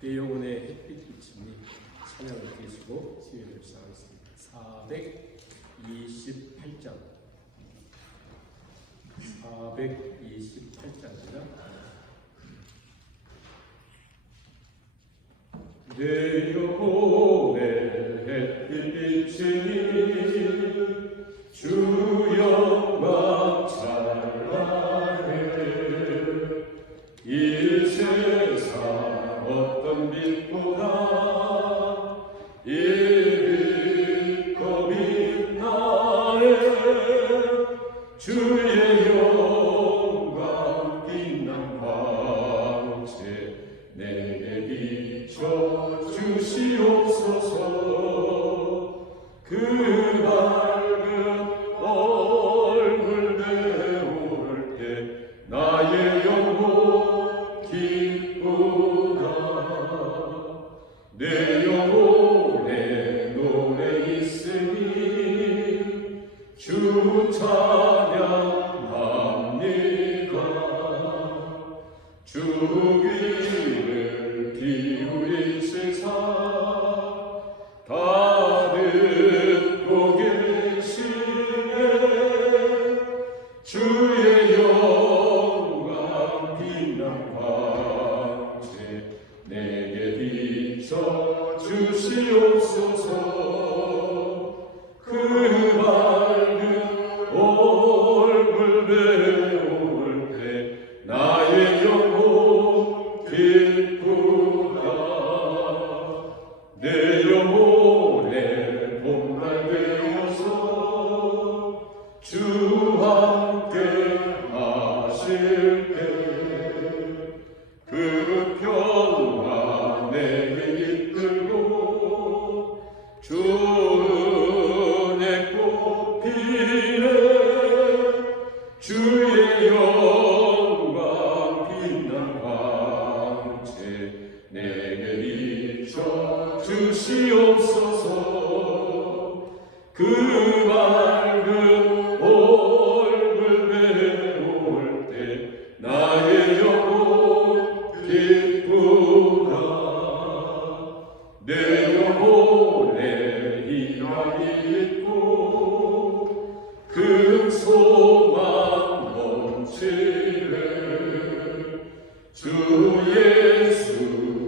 내 영혼의 햇빛 비침이 찬양을 드리시고 시위를 시작하겠습니다. 428장 428장입니다. 내 영혼의 햇빛 비침이 주 영광 찬란해 이 세상 어떤 빛보다 이 빛 더 빛나네 주의 영광 빛난 광채 내게 비춰 주시옵소서. 그 밝은 얼굴 내올 때 나의 영혼 기쁘다. 내 영혼에 노래 있으니 주 찬양합니다. 주 귀를 기울인 세상 다 듣고 계시네 주의 영광 빛난 광채 내게 비춰 주시옵소서. 그 밝은 얼굴 배울 때 나의 영혼 기쁘다. 내 영혼의 봄날 되어서 주 함께 하실 때 그 평화 내게 이끌고 주 은혜 꽃피네 주의 영광 빛난 광채 내게 비춰 주시옵소서. 그 밝은 얼굴 배울 때 나의 영혼 기쁘다. 내 영혼에 희망이 있고 그 소망 넘치네 주 예수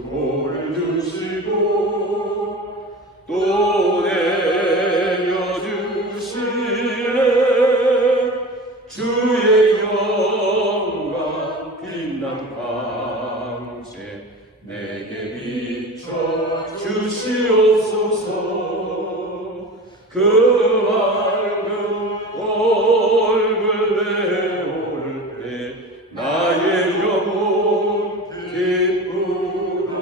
볼을 주시고 또 내려주시네 주의 영광 빛난 광채 내게 비춰 주시옵소서. 그 밝은 얼굴 내올 때 나의 영혼 기쁘다.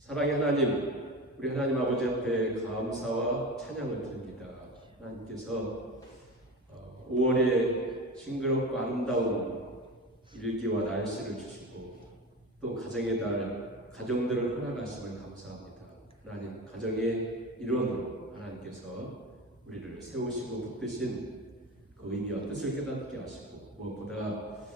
사랑의 하나님, 우리 하나님 아버지 앞에 감사와 찬양을 드립니다. 하나님께서 5월에 싱그럽고 아름다운 일기와 날씨를 주시고 또 가정의 달, 가정들을 허락하심을 감사합니다. 하나님, 가정의 일원으로 하나님께서 우리를 세우시고 붙드신 그 의미와 뜻을 깨닫게 하시고 무엇보다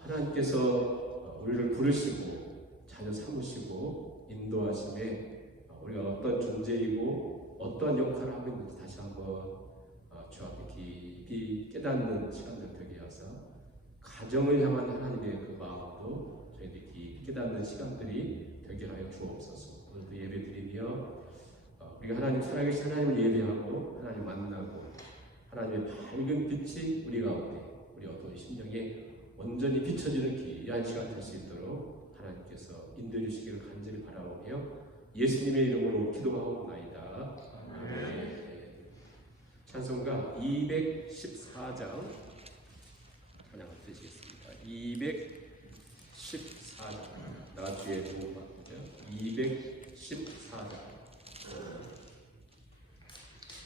하나님께서 우리를 부르시고 자녀 삼으시고 인도하심에 우리가 어떤 존재이고 어떠한 역할을 하고 있는지 다시 한번 주 앞에 깊이 깨닫는 시간들 되게 하사 가정을 향한 하나님의 그 마음도 저희들이 깊이 깨닫는 시간들이 되게 하여 주옵소서. 오늘도 예배 드리며 우리가 하나님 살아계신 하나님을 예배하고 하나님 만나고 하나님의 밝은 빛이 우리 가운데 우리 어떤 심령에 온전히 비춰지는 귀한 시간 될 수 있도록 하나님께서 인도해 주시기를 간절히 바라오며 예수님의 이름으로 기도하옵나이다. 아멘. 찬송가 214장 찬양을 드리겠습니다. 214장 나 뒤에 보고 바꾸죠. 214장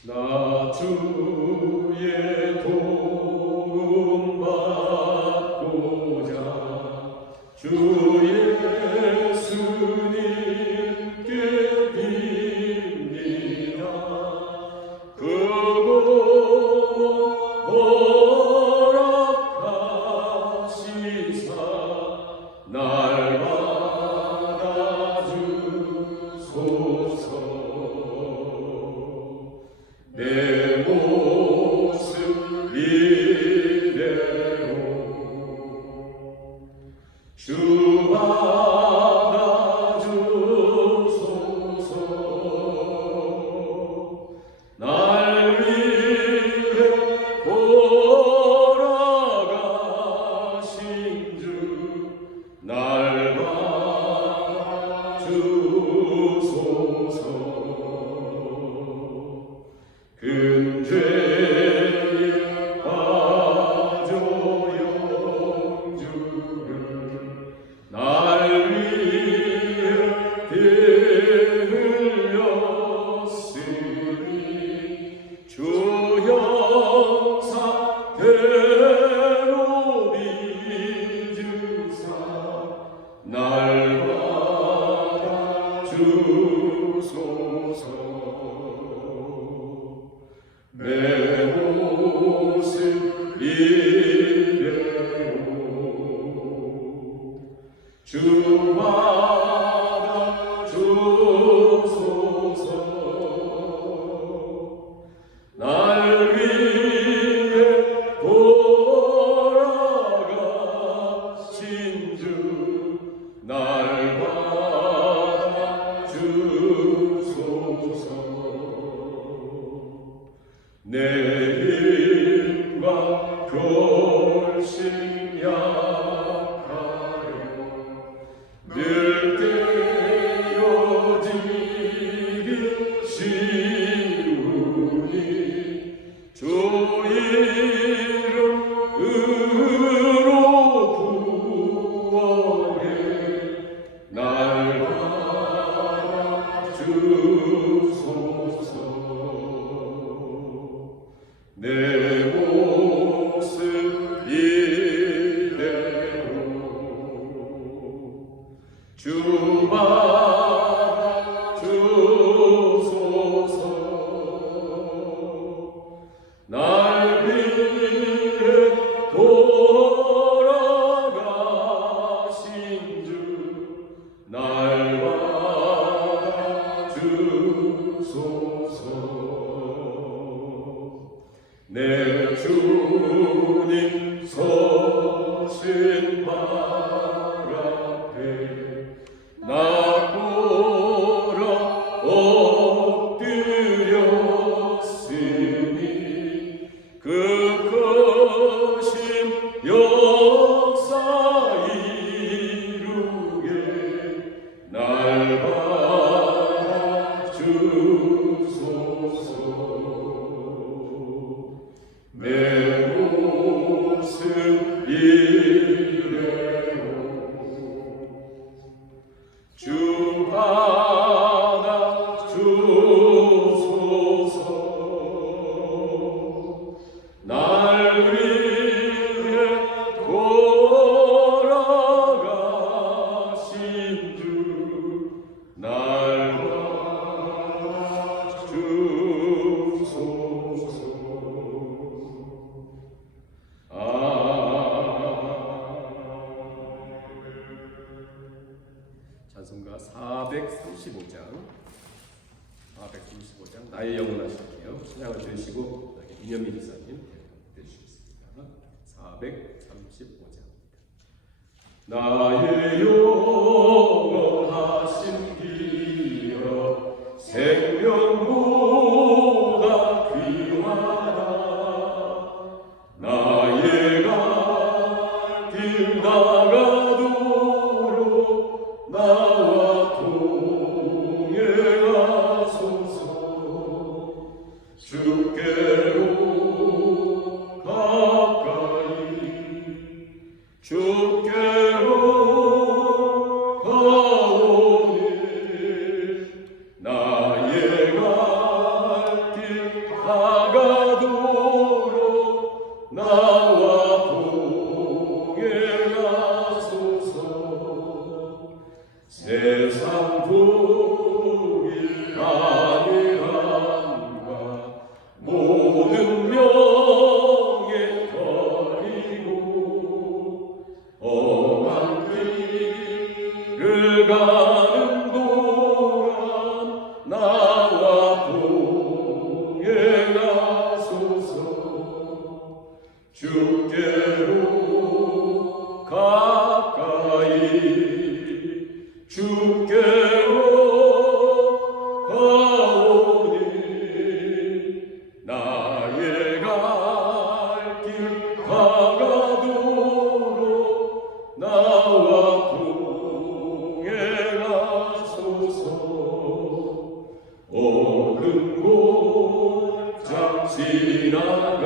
나 주의 도움 받고자 주 예수님께 빕니다. 그곳 모습 이래요. 주마다 주소서. 날 위해 돌아가신 주 날 받아 주소서. 내 힘과 결심 약하여 늘 깨어지기 쉬우니 주 이름으로 구원해 날 받아 주소서. 내 모습 이대로 주마다 주소서. 날 위해 돌아가신 주 날 받아 주소서. 내 주님 서신 발 앞에 나 보라 엎드렸으니 그 크신 역사 이루게 날 받아 주소서. 내 모습 이래요. 주 받아 주소서. 날 위해 돌아가신 주 날 받아 주소서. 찬송가 435장 나의 영혼 하실게요. 찬양을 들으시고 이념미 기사님 대주시겠습니다. 435장입니다. 나의 영혼 하신 기여 생명보다 귀하다. 나의 갈 길 나가도록 나와 동행하소서. 주께로 가까이 주께로 가오니 나의 갈 길 나가도록 나와 동행하소서. 세상 복이 아니란가 모든 명예 버리고 험한 길을 가는 동안 나와 동행하소서. 주께로 가까이 주께로 가오니 나의 갈 길 가가도록 나와 동행하소서. 어른 골장 지나가며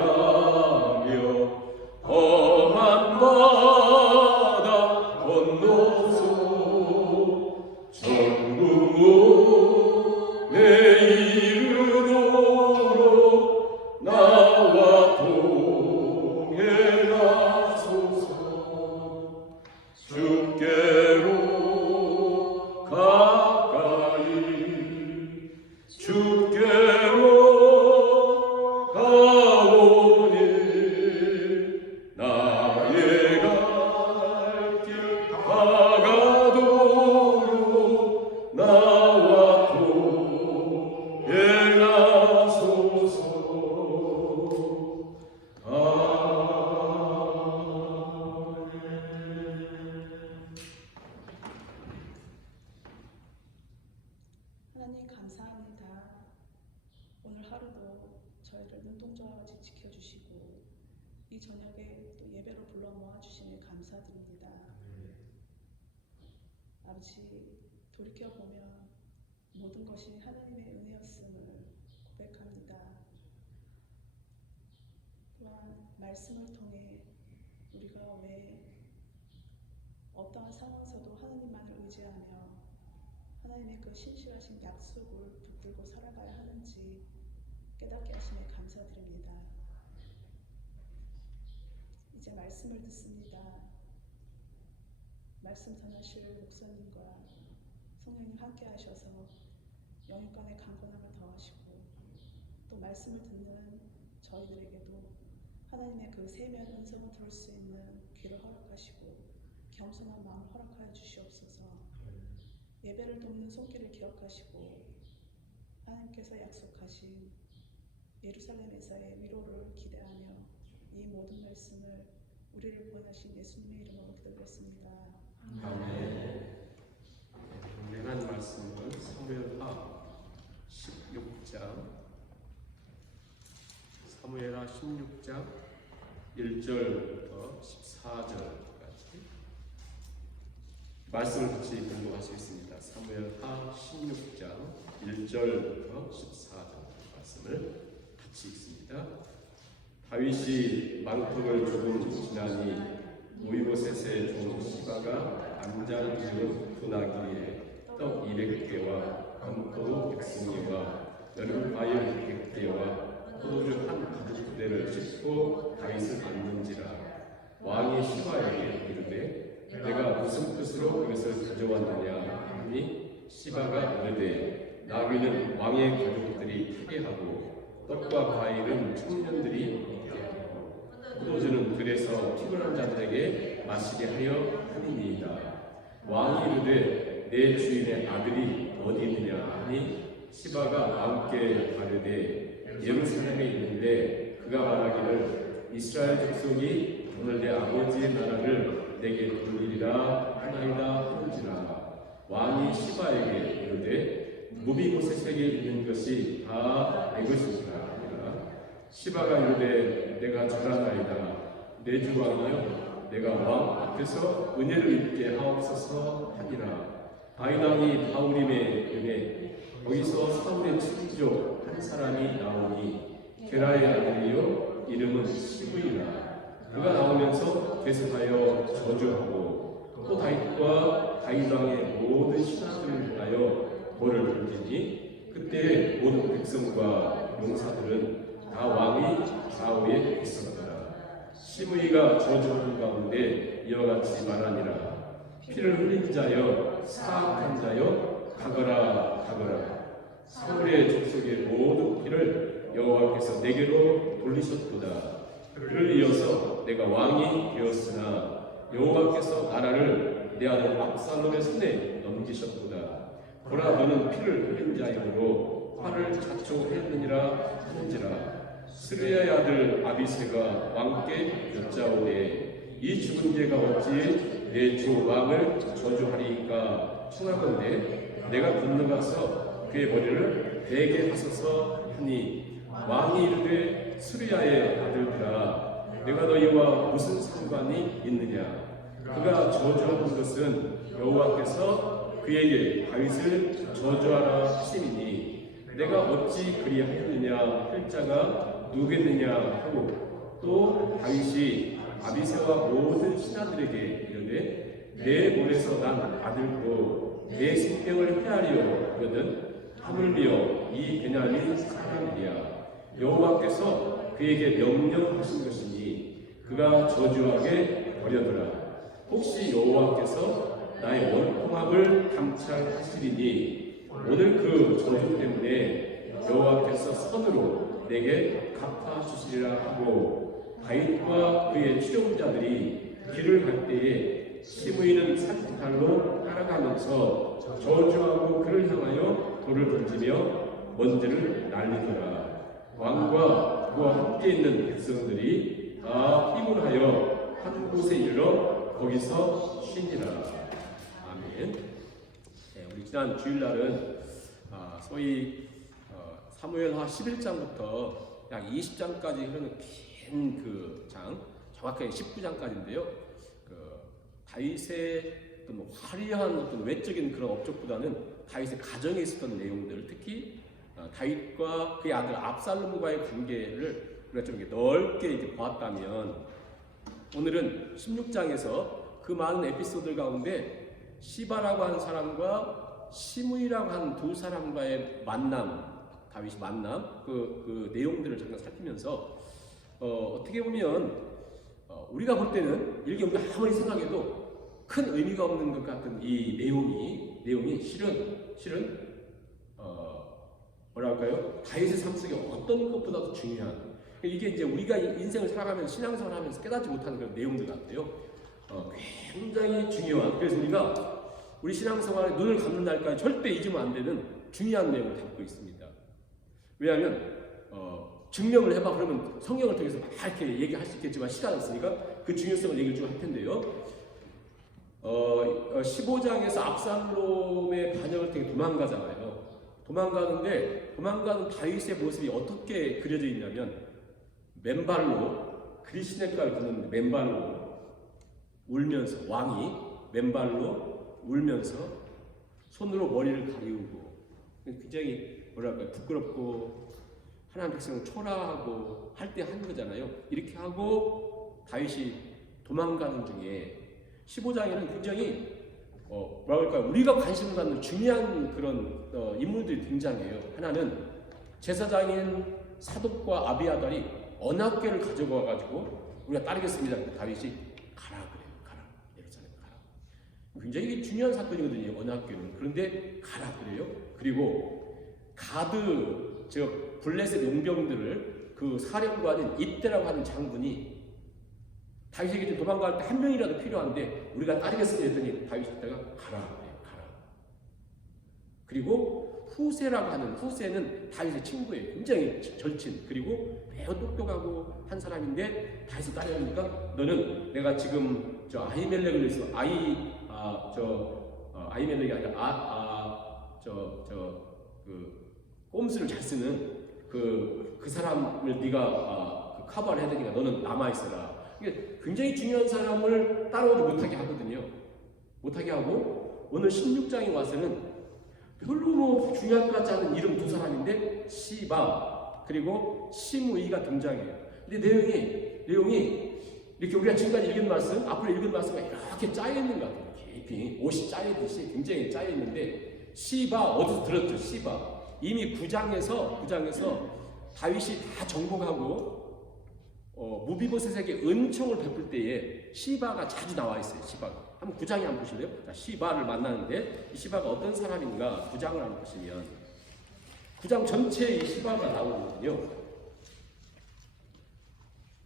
이 저녁에 또 예배로 불러 모아주시니 감사드립니다. 아버지, 돌이켜보면 모든 것이 하나님의 은혜였음을 고백합니다. 또한 말씀을 통해 우리가 왜 어떠한 상황에서도 하나님만을 의지하며 하나님의 그 신실하신 약속을 붙들고 살아가야 하는지 깨닫게 하심에 감사드립니다. 이제 말씀을 듣습니다. 말씀 전하실 목사님과 성령님 함께 하셔서 영육간의 강건함을 더하시고 또 말씀을 듣는 저희들에게도 하나님의 그 세미한 음성을 들을 수 있는 귀를 허락하시고 겸손한 마음을 허락하여 주시옵소서. 예배를 돕는 손길을 기억하시고 하나님께서 약속하신 예루살렘에서의 위로를 기대하며 이 모든 말씀을 우리를 구원하신 예수님의 이름으로 기도드렸습니다. 아멘. 은혜한 말씀은 사무엘하 16장 1절부터 14절까지 말씀을 같이 공부하시겠습니다. 사무엘하 16장 1절부터 14절 말씀을 같이 읽습니다. 다윗이 망토를 조금 지나니 모이보셋의 종 시바가 암장 지은 분하기에 떡 200개와 건포도 100송이와 여름 과일 100개와 포도주 한 가죽부대를 싣고 다윗을 만는지라. 왕이 시바에게 이르되 내가 무슨 뜻으로 그것을 가져왔느냐 하니 시바가 이르되 나귀는 왕의 가족들이 타게 하고 떡과 과일은 청년들이 먹게 하고 포도주는 들에서 피곤한 자들에게 마시게 하여 하니이다. 왕이 이르되 내 주인의 아들이 어디 있느냐 하니 시바가 왕께 가르되 예루살렘에 있는데 그가 말하기를 이스라엘 족속이 오늘 내 아버지의 나라를 내게 돌리리라 하나이다 하는지라. 왕이 시바에게 이르되 무비보셋에게 있는 것이 다 내 것이니라 하니라. 시바가 이르되 내가 절하나이다. 내 주 왕이여 내가 왕 앞에서 은혜를 입게 하옵소서 하니라. 다윗 왕이 바울임에 이르되 거기서 사울의 친족 한 사람이 나오니 게라의 아들이요 이름은 시므이라. 그가 나오면서 계속하여 저주하고 또 다윗과 다윗 왕의 모든 신하들을 위하여 벌을 던지니 그때 모든 백성과 용사들은 다 왕의 좌우에 있었더라. 시므이가 저주하는 가운데 이와 같이 말하니라. 피를 흘린 자여 사악한 자여 가거라 가거라. 사울의 족속의 모든 피를 여호와께서 내게로 돌리셨도다. 그를 이어서 내가 왕이 되었으나 여호와께서 나라를 내 아들 압살롬의 손에 넘기셨도다. 보라 너는 피를 흘린 자이므로 화를 자초했느니라 하는지라. 스루야의 아들 아비새가 왕께 여짜오되 이 죽은 죄가 어찌 내 주 왕을 저주하리이까 청하건대 내가 건너가서 그의 머리를 베게 하소서 하니 왕이 이르되 스루야의 아들들아 내가 너희와 무슨 상관이 있느냐. 그가 저주하는 것은 여호와께서 그에게 다윗을 저주하라 하심이니 내가 어찌 그리하였느냐 할 자가 누구겠느냐 하고 또 다윗이 아비새와 모든 신하들에게 이르되 내 몸에서 난 아들도 내 생명을 헤아리려 하거든 하물며 이 베냐민 사람이랴. 여호와께서 그에게 명령하신 것이니 그가 저주하게 버려두라. 혹시 여호와께서 나의 원통함을 감찰하시리니 오늘 그 저주 때문에 여호와께서 선으로 내게 갚아주시리라 하고 다윗과 그의 추종자들이 길을 갈 때에 시므이는 산팔로 따라가면서 저주하고 그를 향하여 돌을 던지며 먼지를 날리더라. 왕과 그와 함께 있는 백성들이 다 피곤하여 한 곳에 이르러 거기서 쉬니라. 아멘. 네, 우리 지난 주일날은 소위 사무엘하 11장부터 약 20장까지 흐르는 맨 그 장, 정확하게 19장까지인데요. 그 다윗의 어떤 화려한 어떤 외적인 그런 업적보다는 다윗의 가정에 있었던 내용들, 특히 다윗과 그의 아들 압살롬과의 관계를 우리가 좀 이렇게 넓게 이제 보았다면, 오늘은 16장에서 그 많은 에피소드 가운데 시바라고 하는 사람과 시므이라고 하는 두 사람과의 만남, 다윗이 만남, 그 내용들을 잠깐 살피면서 어떻게 보면 우리가 볼 때는 이렇게 우리가 아무리 생각해도 큰 의미가 없는 것 같은 이 내용이 실은 뭐라 할까요? 다윗의 삶 속에 어떤 것보다도 중요한, 이게 이제 우리가 인생을 살아가면서 신앙생활을 하면서 깨닫지 못하는 그런 내용들 같아요. 굉장히 중요한, 그래서 우리 신앙생활에 눈을 감는 날까지 절대 잊으면 안 되는 중요한 내용을 담고 있습니다. 왜냐하면 증명을 해봐 그러면 성경을 통해서 막 이렇게 얘기할 수 있겠지만 시간 없으니까 그 중요성을 얘기를 좀 할 텐데요. 15장에서 압살롬의 반역을 통해 도망가잖아요. 도망가는 다윗의 모습이 어떻게 그려져 있냐면, 맨발로 그리시네가를 걷는 맨발로 울면서, 왕이 맨발로 울면서 손으로 머리를 가리우고, 굉장히 뭐랄까요, 부끄럽고 하나님 백성을 초라하고 할 때 하는 거잖아요. 이렇게 하고 다윗이 도망가는 중에 15장에는 굉장히 뭐랄까요, 우리가 관심을 갖는 중요한 그런 인물들이 등장해요. 하나는 제사장인 사독과 아비아달이 언약궤를 가져와 가지고 우리가 따르겠습니다. 다윗이 가라 그래요. 가라, 예루살렘 가라. 굉장히 중요한 사건이거든요, 언약궤는. 그런데 가라 그래요. 그리고 가드, 즉 블레셋 용병들을 그 사령관인 입대라고 하는 장군이 다윗에게 좀 도망갈 때 한 명이라도 필요한데 우리가 따르겠습니다 했더니 다윗이 그때가 가라 그래요. 가라. 그리고 후세는 다윗의 친구예요. 굉장히 절친, 그리고 매우 똑똑하고 한 사람인데 다윗을 따르니까 너는 내가 지금 저 아히멜렉을 위해서 아히멜렉이 아니라 그 꼼수를 잘 쓰는 그 사람을 네가 커버를 해야 되니까 너는 남아 있어라. 이게 굉장히 중요한 사람을 따라오지 못하게 하거든요. 못하게 하고 오늘 16장에 와서는 별로 뭐 중요한 것 같지 않은 이름 두 사람인데 시바 그리고 시므이가 등장해요. 근데 내용이 이렇게 우리가 지금까지 읽은 말씀, 앞으로 읽은 말씀과 이렇게 짜여 있는 것 같아요. 깊이 옷이 짜여있듯이 굉장히 짜여 있는데, 시바 어디서 들었죠? 시바 이미 9장에서 다윗이 다 정복하고 무비보셋에게 은총을 베풀 때에 시바가 자주 나와 있어요. 시바가 한번 9장에 한번 보실래요? 자, 시바를 만나는데 이 시바가 어떤 사람인가 9장을 한번 보시면 9장 전체에 이 시바가 나오거든요.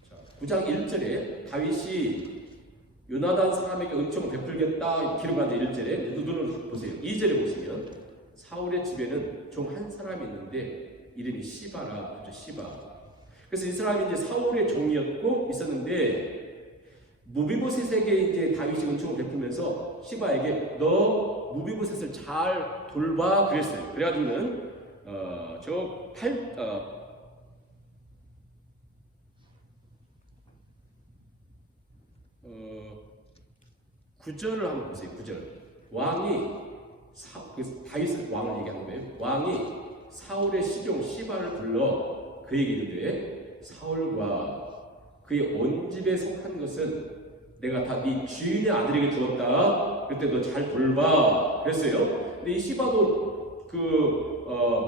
자, 9장 1절에 다윗이 요나단 사람에게 은총을 베풀겠다 기록하는 1절에 누구를 보세요. 2절에 보시면 사울의 집에는 종 한 사람이 있는데 이름이 시바라. 그렇죠? 시바. 그래서 이 사람이 이제 사울의 종이었고 있었는데 무비보셋에게 이제 다윗이 은총을 베풀면서 시바에게 너 무비보셋을 잘 돌봐 그랬어요. 그래가지고는 저 9절을 한번 보세요. 9절. 다윗 왕을 얘기하는 거예요. 왕이 사울의 시종 시바를 불러 그에게 이르되 사울과 그의 온 집에 속한 것은 내가 다 네 주인의 아들에게 주었다. 그때 너 잘 돌봐 그랬어요. 근데 이 시바도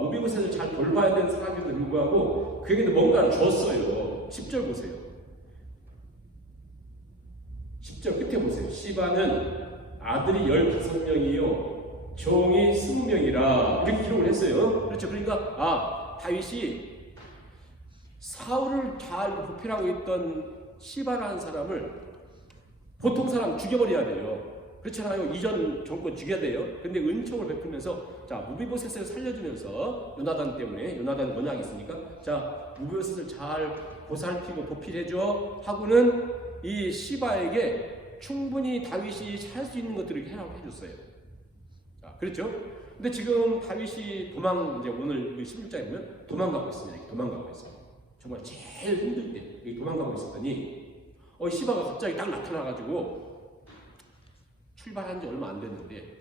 무비보셋을 잘 돌봐야 되는 사람에도 불구하고 그에게도 뭔가를 줬어요. 10절 보세요. 10절 끝에 보세요. 시바는 아들이 15명이요 종이 20명이라 이렇게 기록을 했어요. 그렇죠. 그러니까 다윗이 사울을 잘 보필하고 있던 시바라는 사람을 보통 사람 죽여버려야 돼요. 그렇잖아요. 이전 정권 죽여야 돼요. 근데 은총을 베풀면서 자 무비보셋을 살려주면서 요나단 때문에 요나단 언약이 있으니까 자 무비보셋을 잘 보살피고 보필해줘 하고는 이 시바에게 충분히 다윗이 살 수 있는 것들을 해줬어요. 자, 그렇죠? 근데 지금 다윗이 이제 오늘 16장에 보면 도망가고 있습니다. 도망가고 있어요. 정말 제일 힘들 때 여기 도망가고 있었더니 시바가 갑자기 딱 나타나가지고 출발한 지 얼마 안 됐는데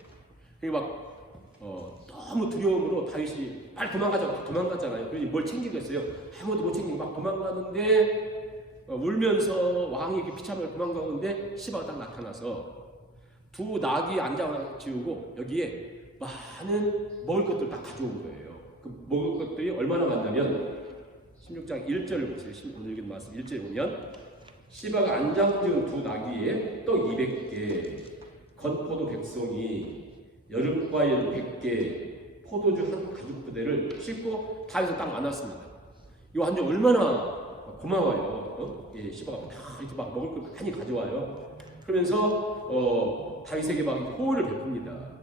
그게 막 너무 두려움으로 다윗이 빨리 도망가잖아요. 그러니 뭘 챙기겠어요? 아무것도 못 챙기고 막 도망가는데 울면서 왕이 이렇게 비참하게 도망가는데 시바가 딱 나타나서 두 낙이 안장을 지우고 여기에 많은 먹을 것들 딱 가져온 거예요. 그 먹을 것들이 얼마나 많냐면 16장 1절을 보세요. 오늘 읽은 말씀 1절에 보면 시바가 안장 지은 두 나귀에 떡 200개, 건포도 100송이, 여름과일 100개, 포도주 한 가죽 부대를 싣고 다윗을 딱 만났습니다. 이 완전 얼마나 고마워요. 시바가 다 이렇게 막 먹을 걸 많이 가져와요. 그러면서 다윗에게 막 호의를 베풉니다.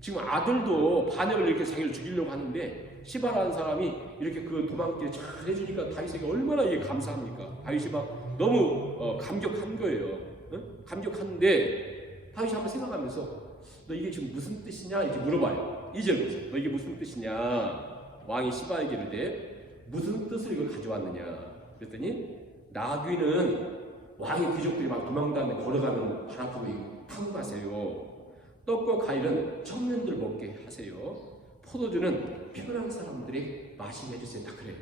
지금 아들도 반역을 이렇게 자기를 죽이려고 하는데 시바라는 사람이 이렇게 그 도망길 잘 해주니까 다윗에게 얼마나 이게 감사합니까? 다윗이 막 너무 감격한 거예요. 감격하는데 다윗이 한번 생각하면서 너 이게 지금 무슨 뜻이냐 이렇게 물어봐요. 2절 보세요. 너 이게 무슨 뜻이냐? 왕이 시바에게 이르되 무슨 뜻으로 이걸 가져왔느냐? 그랬더니 나귀는 왕의 귀족들이 막 도망가면 걸어가면 발 아프면 타고 가세요. 떡과 과일은 청년들 먹게 하세요. 포도주는 피곤한 사람들이 마시게 해주세요. 다 그래요.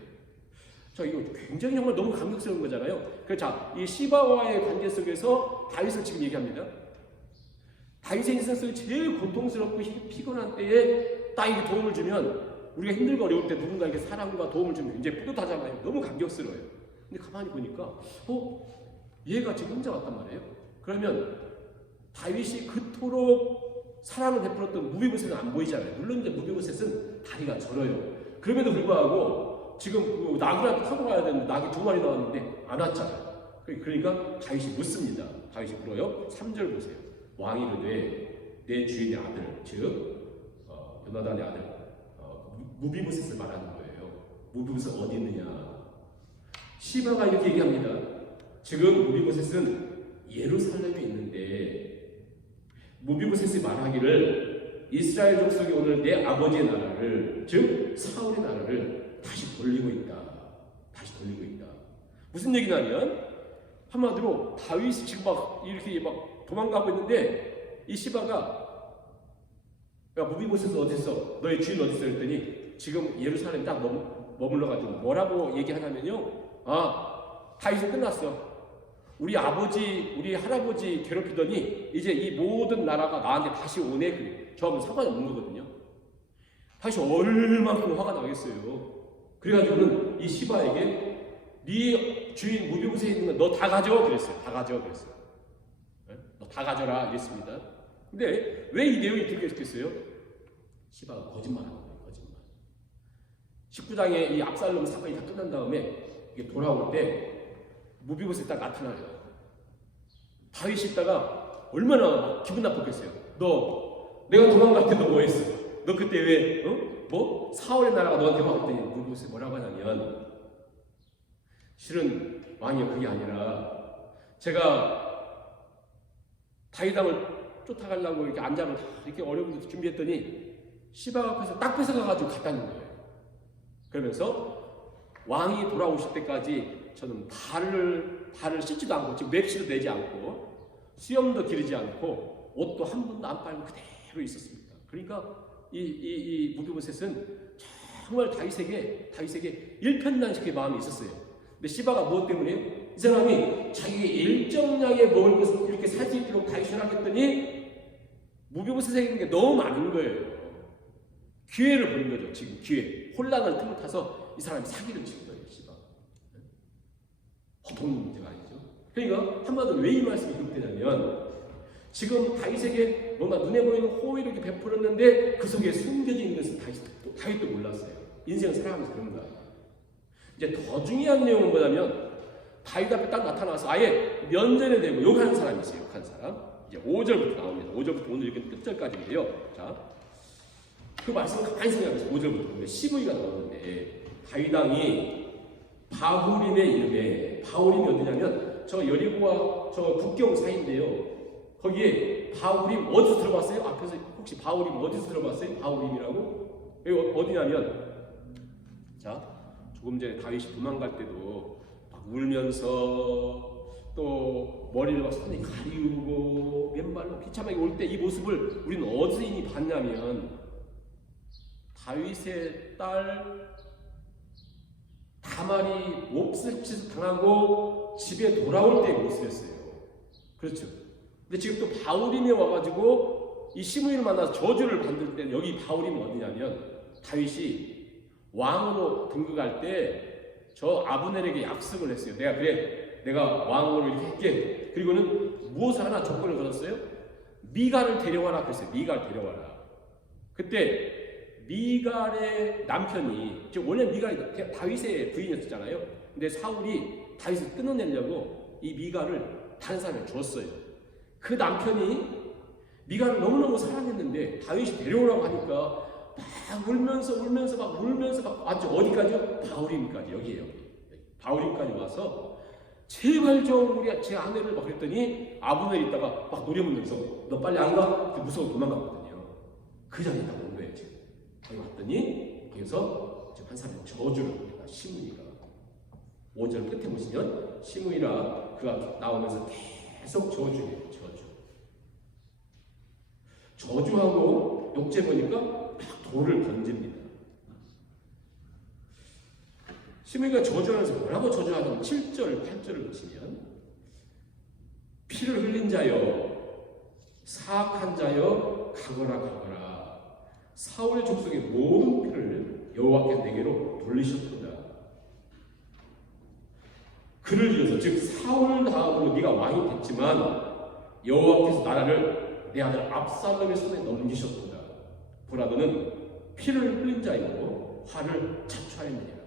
자, 이거 굉장히 정말 너무 감격스러운 거잖아요. 자, 이 시바와의 관계 속에서 다윗을 지금 얘기합니다. 다윗의 인생 속에 제일 고통스럽고 피곤한 때에 딱 이게 도움을 주면 우리가 힘들고 어려울 때 누군가에게 사랑과 도움을 주면 굉장히 뿌듯하잖아요. 너무 감격스러워요. 근데 가만히 보니까 얘가 지금 혼자 왔단 말이에요. 그러면 다윗이 그토록 사랑을 베풀었던 무비보셋은 안 보이잖아요. 물론 이제 무비보셋은 다리가 저려요. 그럼에도 불구하고 지금 나귀라도 타고 가야 되는데 나귀 2마리 나왔는데 안 왔잖아요. 그러니까 다윗이 묻습니다. 다윗이 물어요. 3절 보세요. 왕이 이르되 내 주인의 아들, 즉 요나단의 아들 무비보셋을 말하는 거예요. 무비보셋 어디 있느냐? 시바가 이렇게 얘기합니다. 지금 무비보셋은 예루살렘에 있는데 무비보셋이 말하기를 이스라엘 족속이 오늘 내 아버지의 나라를 즉 사울의 나라를 다시 돌리고 있다. 무슨 얘기냐면 한마디로 다윗이 지금 막 이렇게 막 도망가고 있는데 이 시바가 야 무비보셋 어디 있어? 너의 주인 어디 있어? 그랬더니 지금 예루살렘 딱 머물러가지고 뭐라고 얘기하냐면요. 다윗은 끝났어. 우리 아버지, 우리 할아버지 괴롭히더니 이제 이 모든 나라가 나한테 다시 오네. 그래. 저하고는 상관이 없는 거거든요. 다시 얼만큼 화가 나겠어요. 그래가지고는 이 시바에게 네 주인 무비보셋에 있는 거 너 다 가져 그랬어요. 다 가져 그랬어요. 너 다 가져라 그랬습니다. 근데 왜 이 내용이 들켰겠어요? 시바가 거짓말하는 거예요. 거짓말. 19장에 이 압살롬 사건이 다 끝난 다음에 이게 돌아올 때 무비보셋이 딱 나타나요. 다윗이 있다가 얼마나 기분 나빴겠어요. 너 내가 도망갈 때 너 뭐 했어? 너 그때 왜 사울의 나라가 너한테 왔더니 무비보셋이 뭐라고 하냐면 실은 왕이 그게 아니라 제가 다윗 왕을 쫓아가려고 이렇게 안장을 다 이렇게 어려운 데 준비했더니 시바 앞에서 딱 뺏어가가지고 갔다는 거예요. 그러면서 왕이 돌아오실 때까지 저는 발을 씻지도 않고 지금 맵시도 내지 않고 수염도 기르지 않고 옷도 한 번도 안 빨고 그대로 있었습니다. 그러니까 이 무비보셋은 정말 다윗에게 일편단식의 마음이 있었어요. 근데 시바가 무엇 때문에 이 사람이 자기 일정량의 먹을 것을 이렇게 살 수 있도록 다윗을 하겠더니 무비보셋에게 있는 게 너무 많은 거예요. 기회를 보는 거죠. 지금 기회. 혼란을 틈을 타서 이 사람이 사기를 친 거예요. 시바. 보통 문제가 아니죠. 그러니까 한마디로 왜 이 말씀이 기록되냐면 지금 다윗에게 뭔가 눈에 보이는 호의를 이렇게 베풀었는데 그 속에 숨겨져 있는 것은 다윗도 몰랐어요. 인생을 살아가면서 그런 거예요. 이제 더 중요한 내용은 뭐냐면 다윗 앞에 딱 나타나서 아예 면전에 대고 욕하는 사람이 있어요. 욕한 사람. 이제 5절부터 나옵니다. 5절부터 오늘 읽은 끝절까지인데요. 자, 그 말씀 가만히 생각해보세요. 5절부터 12가 나오는데 다윗 왕이 바후림의 이름에 바후림이 어디냐면 저 여리고와 저 국경 사이인데요. 거기에 바후림 어디서 들어봤어요? 앞에서 혹시 바후림 어디서 들어봤어요? 바후림이라고? 여기 어디냐면 자 조금 전에 다윗이 도망갈 때도 막 울면서 또 머리를 막 손에 가리우고 맨발로 비참하게 올 때 이 모습을 우리는 어디서 봤냐면 다윗의 딸 다말이 몹쓸 짓을 당하고 집에 돌아올 때의 모습이었어요. 그렇죠. 근데 지금 또 바울임에 와가지고 이 시므이를 만나서 저주를 받을 때 여기 바울임은 어디냐면 다윗이 왕으로 등극할 때 저 아브넬에게 약속을 했어요. 내가 왕으로 이렇게 할게. 그리고는 무엇을 하나 조건을 걸었어요? 미갈을 데려와라 그랬어요. 미갈 데려와라. 그때 미갈의 남편이 원래 미갈이 다윗의 부인이었잖아요. 근데 사울이 다윗을 끊어내려고 이 미갈을 다른 사람에게 줬어요. 그 남편이 미갈을 너무너무 사랑했는데 다윗이 데려오라고 하니까 막 울면서 막 완전 어디까지요? 바울임까지 여기에요. 바울임까지 와서 제발 좀 우리 제 아내를 막 그랬더니 아브넬이 있다가 막 노려보면서 너 빨리 안 가? 무서워 도망갔거든요. 그 자리에 딱 온 거예요. 지금 거기 왔더니 거기서 지금 한 사람이 저주를 합니다. 시므이가 5절 끝에 보시면 시므이라 그가 나오면서 계속 저주해요. 저주하고 욕제 보니까 막 돌을 던집니다. 시므이가 저주하면서 뭐라고 저주하냐면 7절, 8절을 보시면 피를 흘린 자여 사악한 자여 가거라 사울의 족속의 모든 피를 여호와께서 내게로 돌리셨도다. 그를 위해서 즉 사울 다음으로 네가 왕이 됐지만 여호와께서 나라를 내 아들 압살롬의 손에 넘기셨도다. 보라 너는 피를 흘린 자이고 화를 자초하였느니라.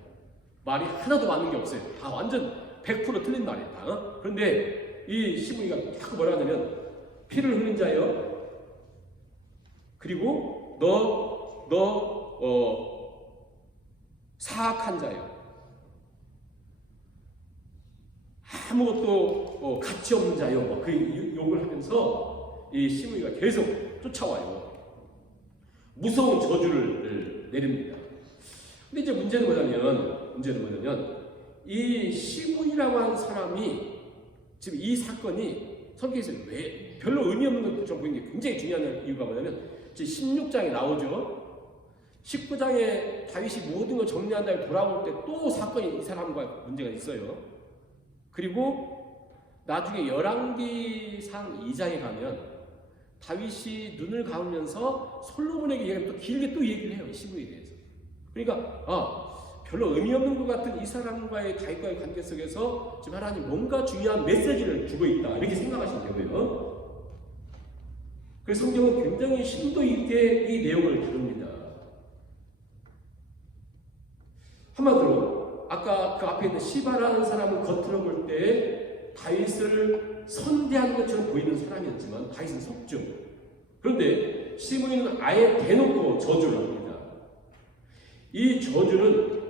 말이 하나도 맞는 게 없어요. 다 완전 100% 틀린 말이다. 그런데 이 시므이가 자꾸 뭐라 하냐면 피를 흘린 자여 그리고 사악한 자여 아무것도 가치 없는 자여 그 욕을 하면서 이 시므이가 계속 쫓아와요. 무서운 저주를 내립니다. 근데 이제 문제는 뭐냐면 이 시므이라고 하는 사람이 지금 이 사건이 성경에서 왜 별로 의미 없는 것처럼 보이는 게 굉장히 중요한 이유가 뭐냐면 16장에 나오죠. 19장에 다윗이 모든 걸 정리한 다음에 돌아올 때 또 사건이 이 사람과 문제가 있어요. 그리고 나중에 열왕기상 2장에 가면 다윗이 눈을 감으면서 솔로몬에게 또 길게 또 얘기를 해요. 이 시므이에 대해서. 그러니까 별로 의미 없는 것 같은 이 사람과의 다윗과의 관계 속에서 지금 하나님 뭔가 중요한 메시지를 주고 있다 이렇게 생각하시면 되고요. 그래서 성경은 굉장히 심도 있게 이 내용을 다룹니다. 한마디로 아까 그 앞에 있는 시바라는 사람은 겉으로 볼 때 다윗을 선대한 것처럼 보이는 사람이었지만 다윗은 속죠. 그런데 시므이는 아예 대놓고 저주를 합니다. 이 저주는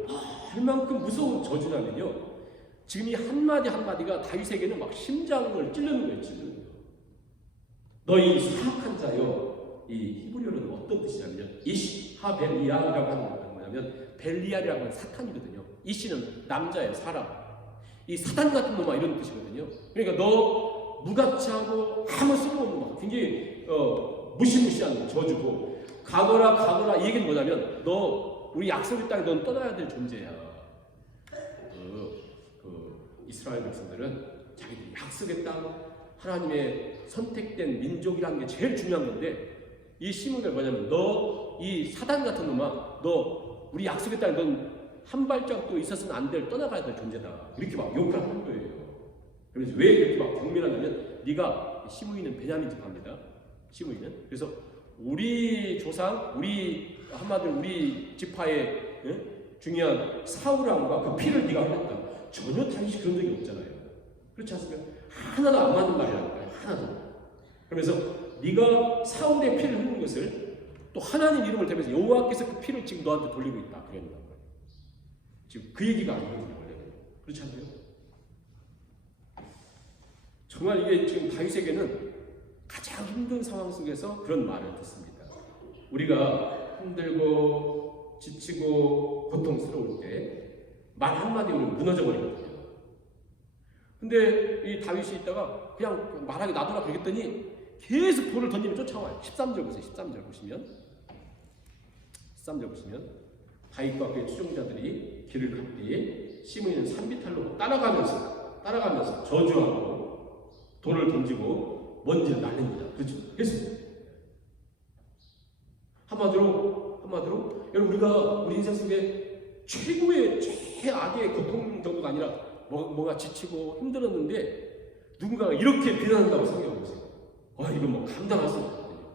얼만큼 무서운 저주냐면요. 지금 이 한마디 한마디가 다윗에게는 막 심장을 찔르는 거예요. 찔르는 거. 너희 사악한 자여. 이 히브리어는 어떤 뜻이냐면요. 이시하벨리알이라고 하는 건 뭐냐면 벨리알이라고 하는 사탄이거든요. 이시는 남자예요. 사람. 이 사단 같은 놈아 이런 뜻이거든요. 그러니까 너 무가치하고 아무 쓸모없는 놈아. 굉장히 무시무시한 저주고 가거라 이 얘기는 뭐냐면 너 우리 약속의 땅에 넌 떠나야 될 존재야. 이스라엘 백성들은 자기들이 약속의 땅 하나님의 선택된 민족이라는 게 제일 중요한 건데 이 시므이가 뭐냐면 너 이 사단 같은 놈아 너 우리 약속의 땅에 넌 한 발짝도 있었으면 안 될 떠나가야 될 존재다. 이렇게 막 욕을 하는 거예요. 그래서 왜 이렇게 막 경멸하냐면 네가 시므이는 베냐민 지파입니다. 시므이는 그래서 우리 조상 한마디로 우리 지파의 중요한 사울왕과 그 피를 네가 흘렸다. 전혀 다윗이 그런 적이 없잖아요. 그렇지 않습니까? 하나도 안 맞는 말이라니까요. 하나도. 그러면서 네가 사울의 피를 흘린 것을 또 하나님 이름을 대면서 여호와께서 그 피를 지금 너한테 돌리고 있다. 그런 거예요. 지금 그 얘기가 아니거든요. 그렇지 않나요? 정말 이게 지금 다윗에게는 가장 힘든 상황 속에서 그런 말을 듣습니다. 우리가 힘들고 지치고 고통스러울 때 말 한마디로 무너져 버리거든요. 근데 이 다윗이 있다가 그냥 말하기 놔두라 그랬더니 계속 돌을 던지면 쫓아와요. 13절 보세요. 13절 보시면 13절 보시면 다윗과 그의 추종자들이 길을 갈 때에 시므이는 산비탈로 따라가면서 저주하고 돌을 던지고 먼지를 날립니다. 그렇죠? 계속 한마디로 여러분 우리가 우리 인생 속에 최악의 고통 정도가 아니라 뭐가 지치고 힘들었는데 누군가가 이렇게 비난한다고 생각해 보세요. 이건 뭐 감당할 수 없거든요.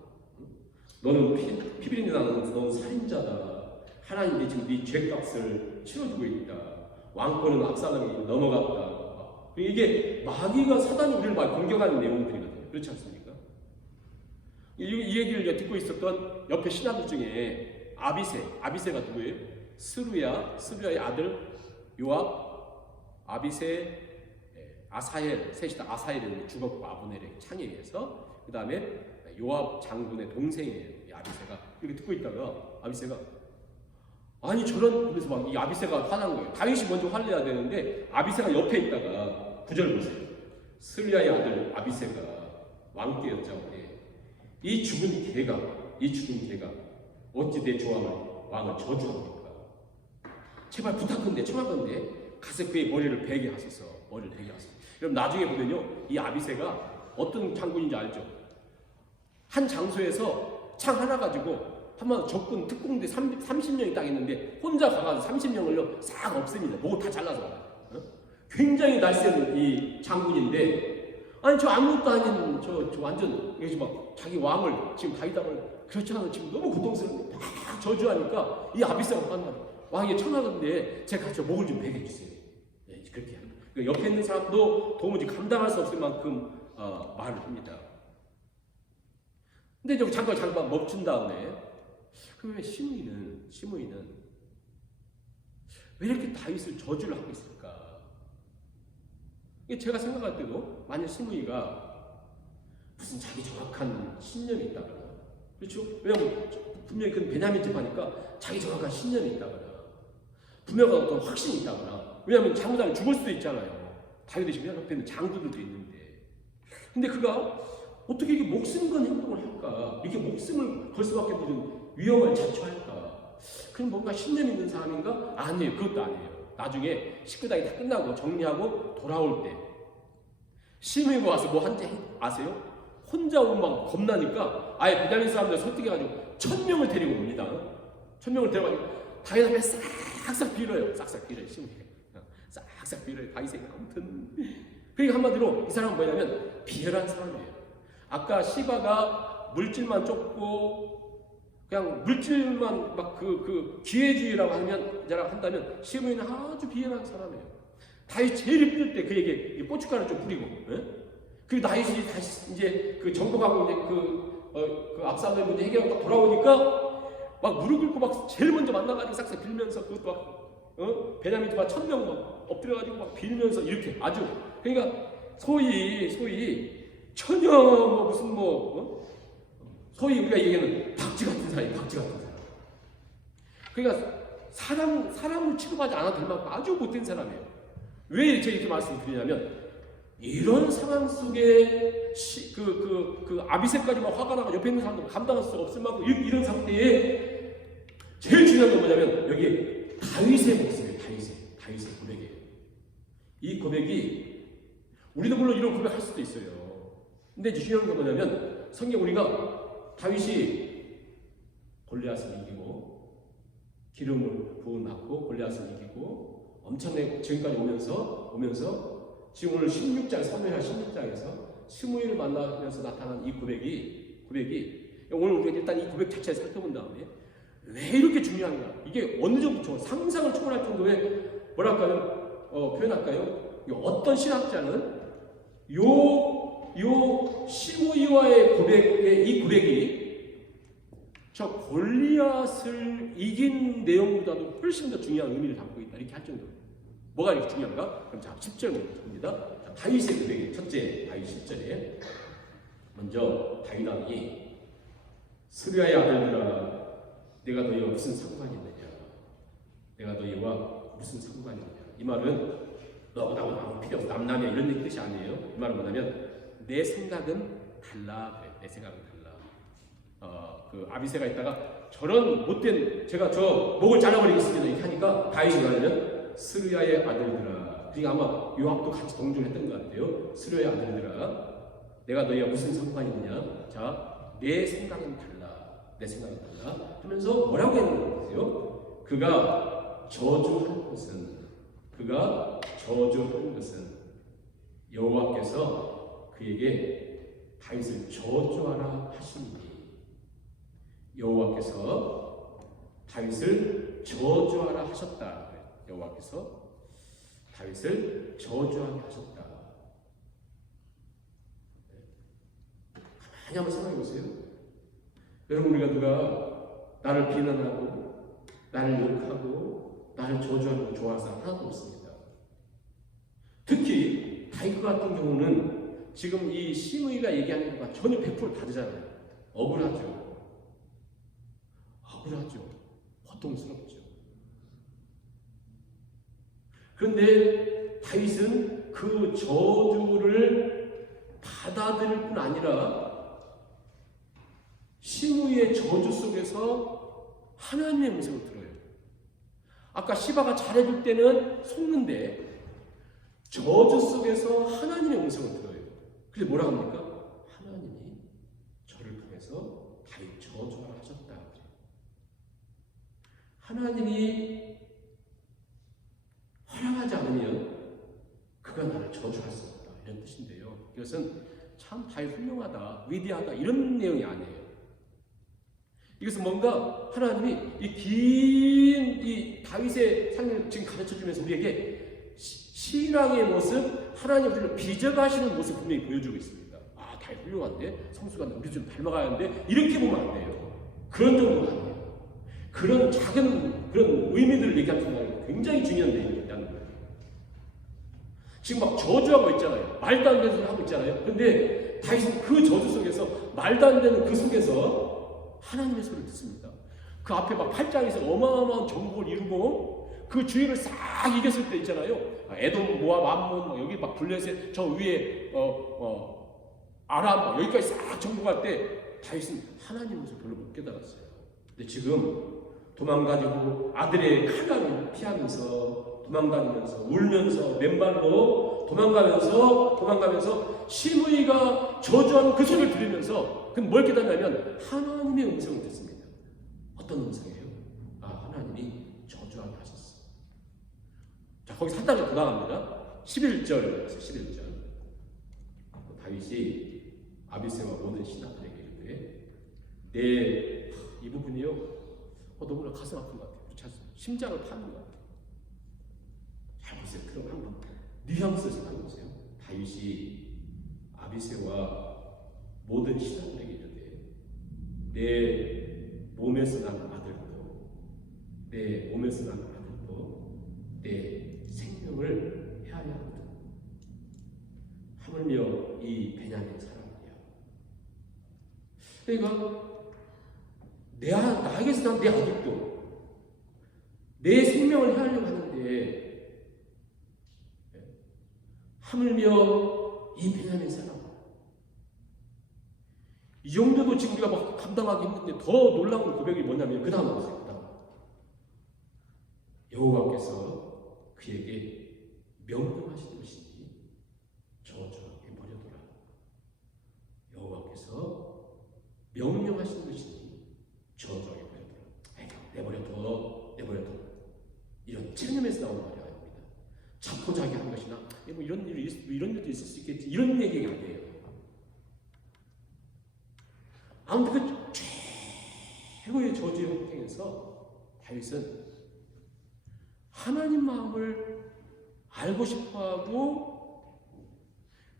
너는 피비린내 나는 너는 살인자다. 하나님이 지금 네 죄값을 치러주고 있다. 왕권은 압살롬이 넘어갔다. 이게 마귀가 사단이 우리를 막 공격하는 내용들이거든요. 그렇지 않습니까? 이 얘기를 듣고 있었던 옆에 신하들 중에 아비새가 누구예요? 스루야의 아들 요압, 아비새, 아사헬, 셋이 다 아사헬은 죽었고 아브넬의 창에 의해서, 그 다음에 요압 장군의 동생이에요. 이 아비새가 이렇게 듣고 있다가 아비새가 그래서 막 이 아비새가 화난 거예요. 다윗이 먼저 화를 내야 되는데 아비새가 옆에 있다가 9절 보세요. 스루야의 아들 아비새가 왕께였자고 해. 이 죽은 개가 어찌 내 왕을 저주합니까? 제발 부탁한데 청하건대 가서 그의 머리를 베게 하소서. 여러분 나중에 보면요, 이 아비새가 어떤 장군인지 알죠? 한 장소에서 창 하나 가지고 한번 적군 특공대 30명이 딱 있는데 혼자 가가지고 30명을요 싹 없앱니다. 목을 다 잘라서. 굉장히 날쌘 이 장군인데, 저 아무것도 아닌 저 완전 여기 막 자기 왕을 지금 다윗왕을 그렇지 않아도 지금 너무 고통스러운데 막 저주하니까 이 아비새가 한 말, 왕이 청하건대 제가 저 목을 좀 베게 해주세요. 그렇게 합니다. 옆에 있는 사람도 도무지 감당할 수 없을 만큼 말을 합니다. 근데 저 잠깐 멈춘 다음에 그러면 시므이는 왜 이렇게 다윗을 저주를 하고 있을까? 제가 생각할 때도 만약 시므이가 무슨 자기 정확한 신념이 있다거나, 그렇죠? 왜냐하면 분명히 그 베냐민 집 하니까 자기 정확한 신념이 있다거나 분명한 어떤 확신이 있다거나, 왜냐하면 잘못하면 죽을 수도 있잖아요. 다윗의 지금 옆에 있는 장군들도 있는데, 근데 그가 어떻게 이게 목숨 건 행동을 할까? 이게 목숨을 걸 수밖에 없는 위험을 자초할까? 그럼 뭔가 신념 있는 사람인가? 아니에요. 그것도 아니에요. 나중에 식구당이 다 끝나고 정리하고 돌아올 때 시므이가 와서 뭐 한지 아세요? 혼자 오면 막 겁나니까 아예 베냐민 사람들 설득해가지고 1000명을 데리고 옵니다. 1000명을 데려가지고 다윗 앞에 싹싹 빌어요. 시므이가 싹싹 빌어요. 다윗에게. 아무튼 그러니까 한마디로 이 사람은 뭐냐면 비열한 사람이에요. 아까 시바가 물질만 쫓고 그냥 물질만 막 그 기회주의라고 한다면 시므이는 아주 비열한 사람이에요. 다윗 제일 힘들 때 그에게 고춧가루 좀 뿌리고, 그리고 다윗이 다시 이제 그 정복하고 이제 그 압살롬 문제 해결하고 딱 돌아오니까 막 무릎 꿇고 막 제일 먼저 만나가지고 싹싹 빌면서 그것도 막 베냐민도 막 1000명 막 엎드려가지고 막 빌면서 이렇게 아주, 그러니까 소위 전혀 소위 우리가 얘기하는 박쥐 같은 사람. 그러니까 사람을 취급하지 않아도 될 만큼 아주 못된 사람이에요. 왜 제가 이렇게 말씀드리냐면, 이런 상황 속에 그 아비새까지만 화가 나고 옆에 있는 사람도 감당할 수 없을 만큼 이런 상태에 제일 중요한 건 뭐냐면 여기에 다윗의 목소리예요. 다윗의 고백이에요. 이 고백이 우리도 물론 이런 고백할 수도 있어요. 근데 이제 중요한 건 뭐냐면 성경 우리가 다윗이 골리앗을 이기고 기름을 부어놨고 골리앗을 이기고 엄청나게 지금까지 오면서 지금 오늘 16장 사무엘하 16장에서 시므이를 만나면서 나타난 이 고백이 오늘 우리가 일단 이 고백 자체를 살펴본 다음에 왜 이렇게 중요한가, 이게 어느 정도 상상을 초월할 정도의 뭐랄까요, 표현할까요? 어떤 신학자는 요 시므이와의 이 고백이 저 골리앗을 이긴 내용보다도 훨씬 더 중요한 의미를 담고 있다, 이렇게 할 정도로. 뭐가 이렇게 중요한가? 그럼 자 10절 봅니다. 다윗의 고백이 첫째, 다윗 10절에 먼저 다윗 왕이 스루야의 아들들아, 내가 너희와 무슨 상관이 있느냐? 내가 너희와 무슨 상관이냐. 이 말은 너하고 나하고 아무 필요 없어. 남남이야 이런 뜻이 아니에요. 이 말은 뭐냐면 내 생각은 달라. 그래. 내 생각은 달라. 그 아비새가 있다가 저런 못된 제가 저 목을 잘라버리겠습니다 이렇게 하니까 다윗이 말하면 스루야의 아들들아. 그러니까 아마 요압도 같이 동조했던 것 같아요. 스루야의 아들들아, 내가 너희와 무슨 상관이 있느냐. 자, 내 생각은 달라. 내 생각은 달라. 하면서 뭐라고 했는 거예요? 그가 저주하는 것은 여호와께서 그에게 다윗을 저주하라 하시니. 여호와께서 다윗을 저주하라 하셨다. 여호와께서 다윗을 저주하게 하셨다. 가만히 한번 생각해 보세요. 여러분, 우리가 누가 나를 비난하고 나를 욕하고 나를 저주하는 거 좋아하는 사람 하나도 없습니다. 특히 다윗 같은 경우는 지금 이 시므이가 얘기하는 것과 전혀 100% 다르잖아요. 억울하죠. 고통스럽죠. 그런데 다윗은 그 저주를 받아들일 뿐 아니라 시므이의 저주 속에서 하나님의 음성을 들어요. 아까 시바가 잘해줄 때는 속는데 저주 속에서 하나님의 음성을 들어요. 그래서 뭐라고 합니까? 하나님이 저를 통해서 다윗 저주하라 하셨다. 하나님이 허락하지 않으면 그가 나를 저주할 수 없다. 이런 뜻인데요. 이것은 참 다윗 훌륭하다, 위대하다 이런 내용이 아니에요. 이것은 뭔가 하나님이 이 긴 다윗의 삶을 지금 가르쳐주면서 우리에게 신앙의 모습, 하나님을 빚어가시는 모습 분명히 보여주고 있습니다. 아, 다윗 훌륭한데? 성수가 우리 좀 닮아가는데? 이렇게 보면 안 돼요. 그런 정도가 아니에요. 그런 작은 그런 의미들을 얘기하는 순간 굉장히 중요한 내용이라는 거예요. 지금 막 저주하고 있잖아요. 말도 안 되는 소리 하고 있잖아요. 그런데 다윗은 그 저주 속에서 말도 안 되는 그 속에서 하나님의 소리를 듣습니다. 그 앞에 막 8장에서 어마어마한 정복을 이루고 그 주위를 싹 이겼을 때 있잖아요. 에돔, 모압, 암몬, 여기 막 블레셋, 저 위에 아람, 여기까지 싹 정복할 때 다윗은 하나님의 모습을 별로 못 깨달았어요. 근데 지금 도망가지고 아들의 칼날을 피하면서 도망다니면서 울면서 맨발로 도망가면서 시므이가 저주하는 그 소리를 들으면서 그는 뭘 깨닫냐면 하나님의 음성을 듣습니다. 어떤 음성이에요? 아, 하나님이 저주하게 하셨어. 자, 거기서 한 단계 더 나갑니다. 11절. 다윗이 아비새와 모든 신하들에게 이르되 이 부분이요, 너무나 가슴 아픈 것 같아요. 그렇지 않습니까? 심장을 파는 것 같아요. 잘 보세요. 그럼 한번 뉘앙스에서 생각해보세요. 다윗이 아비새와 모든 신하들에게 이르되 내 몸에서 난 아들도 내 생명을 해하려 하거든. 하물며 이 베냐민 사람이야. 그러니까 나에게서 난 내 아들도 내 생명을 해하려고 하는데 하물며 이 베냐민 사람, 이 정도도 지금 우리가 막 감당하기 힘든데 더 놀라운 고백이 뭐냐면 그 다음 보세요. 여호와께서 그에게 명령하신 것이니 저주하게 버려둬라. 여호와께서 명령하신 것이니 저주하게 버려둬라. 내버려둬. 이런 찔림에서 나오는 말이 아닙니다. 자포자기 한 것이나 뭐 이런 일도 있을 수 있겠지, 이런 얘기가 아니에요. 아무튼 그 최고의 저주의 환경에서 다윗은 하나님 마음을 알고 싶어하고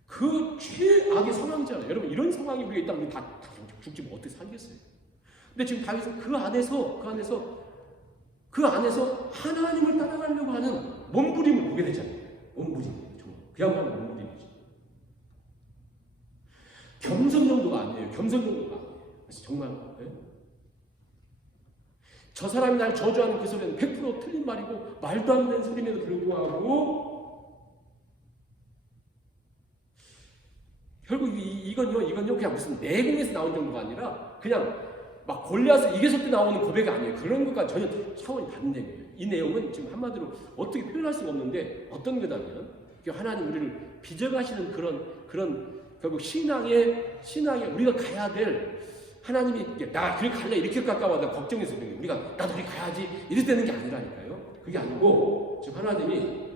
그 최악의 상황이잖아요. 여러분, 이런 상황이 우리가 있다면 우리 다 죽지 어떻게 살겠어요? 근데 지금 다윗은 그 안에서 하나님을 따라가려고 하는 몸부림을 보게 되잖아요. 몸부림, 정말 그야말로 몸부림이죠. 겸손 정도가 아니에요. 그래서 정말 저 사람이 날 저주하는 그 소리는 100% 틀린 말이고 말도 안 되는 소리임에도 불구하고 결국 이건요 그냥 무슨 내공에서 나온 정도가 아니라 그냥 막 골리앗을 이겨서 때 나오는 고백이 아니에요. 그런 것과 전혀 차원이 다른 얘기예요. 이 내용은 지금 한마디로 어떻게 표현할 수가 없는데 어떤 거냐면 하나님 우리를 빚어가시는 그런 결국 신앙에 우리가 가야 될 하나님이 나 그리 갈래 이렇게 가까워하다 걱정해서 그런 게 우리가 나도 그리 가야지 이래 되는 게 아니라니까요. 그게 아니고 지금 하나님이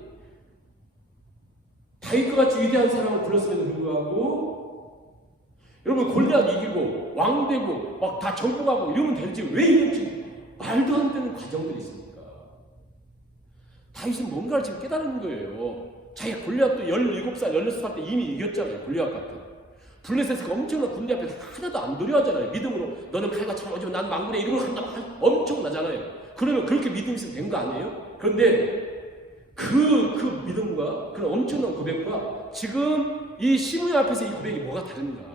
다윗과 같이 위대한 사람을 불렀음에도 불구하고 여러분 골리앗 이기고 왕 되고 막 다 정복하고 이러면 되지 왜 이런지 말도 안 되는 과정들이 있습니까? 다윗은 뭔가를 지금 깨달은 거예요. 자기가 골리앗도 17살, 16살 때 이미 이겼잖아요. 골리앗 같은. 블레셋이 엄청난 군대 앞에서 하나도 안 도려하잖아요. 믿음으로 너는 칼과 창을 가지고 난 망군의 이름을 한다고 엄청나잖아요. 그러면 그렇게 믿음이 있으면 된 거 아니에요? 그런데 그 믿음과 그런 엄청난 고백과 지금 이 시므야 앞에서 이 고백이 뭐가 다른가?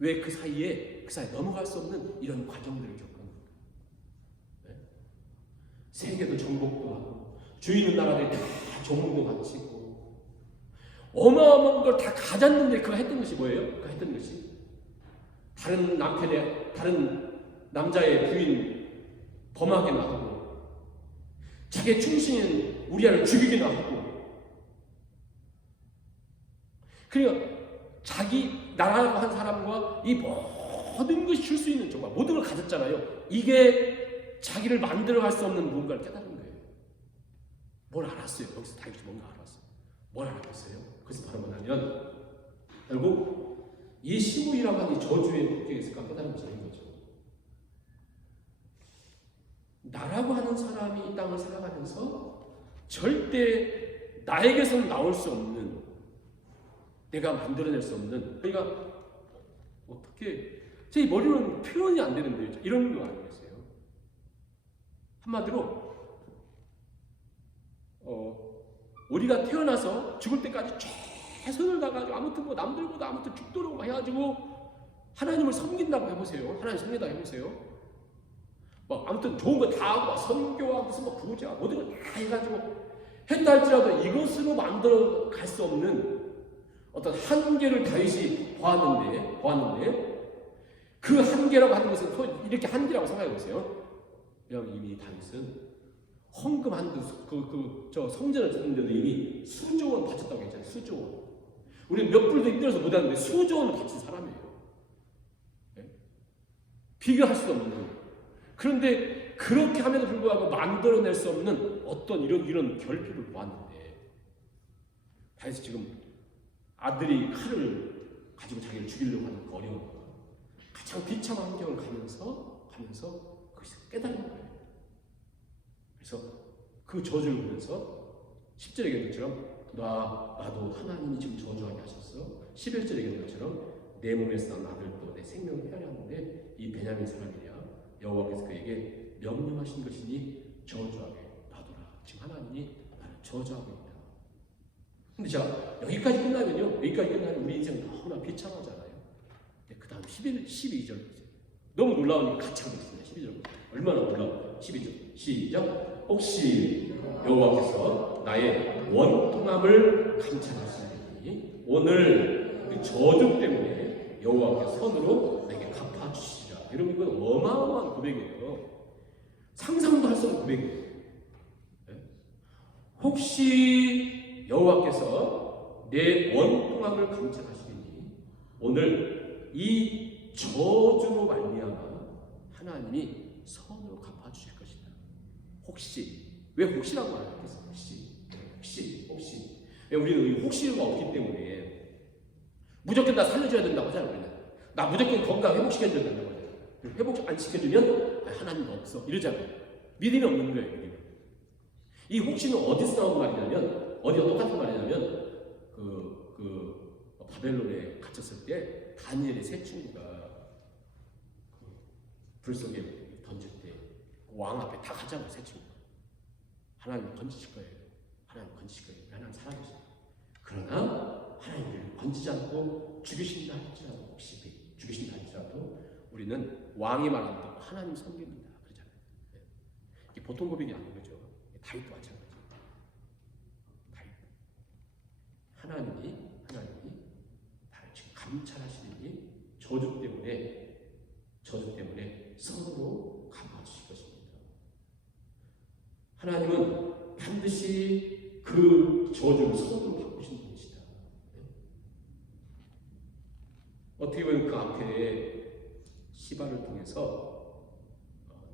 왜 그 사이에 넘어갈 수 없는 이런 과정들을 겪는 거예요. 네? 세계도 정복도 하고 주위 있는 나라들이 다 정복도 바치고 어마어마한 걸 다 가졌는데 그가 했던 것이 뭐예요? 그가 했던 것이 다른 남자의 부인 범하게나 하고 자기의 충신인 우리아를 죽이게나 하고 그러니까 자기 나라라고 한 사람과 이 모든 것이 줄 수 있는 정말 모든 걸 가졌잖아요. 이게 자기를 만들어갈 수 없는 무언가를 깨달은 거예요. 뭘 알았어요? 여기서 다윗이 뭔가 알았어요. 뭘 알았어요? 그것이 바로 뭐냐면 결국 이 시므이라고 하는 이 저주의 국경에서 깨달은 것이 있는 거죠. 나라고 하는 사람이 이 땅을 살아가면서 절대 나에게서는 나올 수 없는 내가 만들어낼 수 없는 그러니까 어떻게 제 머리로는 표현이 안 되는데 이런 거 아니겠어요? 한마디로 우리가 태어나서 죽을 때까지 최선을 다가지고 아무튼 뭐 남들보다 아무튼 죽도록 해가지고 하나님을 섬긴다고 해보세요. 하나님 섬긴다고 해보세요. 뭐 아무튼 좋은 거 다 하고 선교와 무슨 뭐 부자 모든 걸 다 해가지고 했다 할지라도 이것으로 만들어 갈 수 없는 어떤 한계를 다윗이 보았는데 그 한계라고 하는 것은 이렇게 한계라고 생각해 보세요. 왜냐하면 이미 다윗은 헌금 저 성전을 짓는데도 이미 수조 원 바쳤다고 했잖아요. 수조 원. 우리는 몇 불도 힘들어서 못하는데 수조 원을 바친 사람이에요. 네? 비교할 수 없는. 그런데 그렇게 함에도 불구하고 만들어낼 수 없는 어떤 이런 결핍을 보았는데 다윗이 지금 아들이 칼을 가지고 자기를 죽이려고 하는 그 어려운 거 가장 비참한 환경을 가면서 그것을 깨달은 거예요. 그래서 그 저주를 보면서 10절에 얘기한 것처럼 나도 하나님이 지금 저주하게 하셨어. 11절에 얘기한 것처럼 내 몸에서 난 아들도 내 생명을 헤아렸는데 이 베냐민 사람이랴 여호와께서 그에게 명령하신 것이니 저주하게 놔두라. 지금 하나님이 나를 저주하고 있다. 근데 제가 여기까지 끝나면 우리 인생 너무나 비참하잖아요. 그 다음 12절 너무 놀라우니까 같이 하겠습니다. 12절 얼마나 놀라워요. 12절 시작. 혹시 여호와께서 나의 원통함을 감찰하시니 오늘 그 저주 때문에 여호와께서 선으로 내게 갚아주시리라. 여러분 이건 어마어마한 고백이에요. 상상도 할 수 없는 고백이에요. 네? 혹시 여호와께서 내 원통함을 감찰하시니 오늘 이 저주로 말미암아 하나님이 선으로 갚아주실 것이다. 혹시 왜 혹시라고 말하겠어? 혹시 우리는 혹시가 없기 때문에 무조건 나 살려줘야 된다고 하잖아요. 우리는 나 무조건 건강 회복시켜줘야 된다고 하잖아요. 회복 안 시켜주면 하나님도 없어 이러잖아요. 믿음이 없는 거예요. 믿음이. 이 혹시는 어디서 나온 말이냐면 어디가 똑같은 말이냐면 바벨론에 갇혔을 때 다니엘의 세 친구가 불 속에 던질 때 왕 앞에 다 가자고 세 친구가 하나님 건지실 거예요. 하나님 건지실 거예요. 하나님 살아계실 거예요. 그러나 하나님을 건지지 않고 죽이신다 할지라도 혹시 죽이신다 할지라도 우리는 왕이 말한다고 하나님 섬깁니다. 그러잖아요. 보통 고백이 아닌 거죠. 다윗도 마찬가지. 다윗. 하나님이 나를 지금 감찰하시니 저주 때문에 서로 갚아주실 것입니다. 하나님은 반드시 그 저주를 서로 바꾸시는 분이시다. 어떻게 보면 그 앞에 시바를 통해서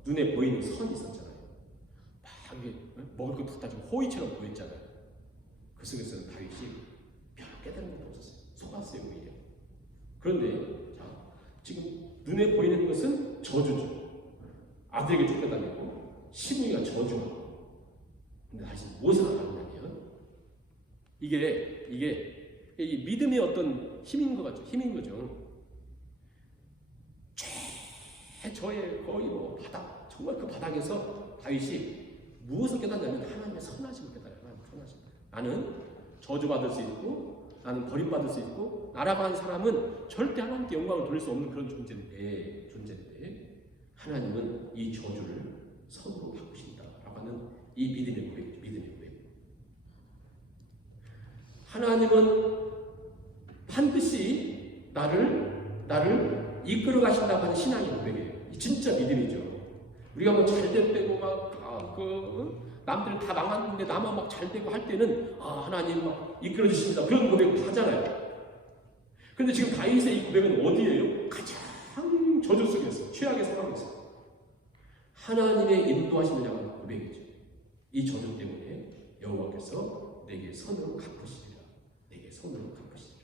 눈에 보이는 선이 있었잖아요. 막 이게 먹을 것 갖다 주고 호의처럼 보였잖아요. 그 속에서는 다윗이 별 깨달은 것도 없었어요. 속았어요, 오히려. 그런데 자, 지금 눈에 보이는 것은 저주죠. 아들에게 쫓겨다니고 시므이가 저주하고. 근데 다시 무엇을 알았냐면 이게 이 믿음의 어떤 힘인 것 같죠. 힘인 거죠. 최저의 거의 바닥, 정말 그 바닥에서 다윗이 무엇을 깨닫냐면 하나님의 선하심을 깨달아요. 하나님의 선하심. 나는 저주받을 수 있고 나는 버림받을 수 있고 나라고 하는 사람은 절대 하나님께 영광을 돌릴 수 없는 그런 존재인데 하나님은 이 저주를 선으로 바꾸신다라고 하는 이 믿음의 고백이죠. 믿음의 고백. 하나님은 반드시 나를 이끌어 가신다고 하는 신앙의 고백이에요. 진짜 믿음이죠. 우리가 뭐 잘된 빼고 남들은 다 망했는데 나만 막 잘되고 할 때는 하나님 막 이끌어 주십니다. 그런 고백을 하잖아요. 그런데 지금 다윗의 이 고백은 어디예요? 가장 저주 속에서 최악의 상황에서 하나님의 인도하심을 향한 고백이죠. 이 저주 때문에 여호와께서 내게 선으로 갚으시리라. 내게 선으로 갚으시리라.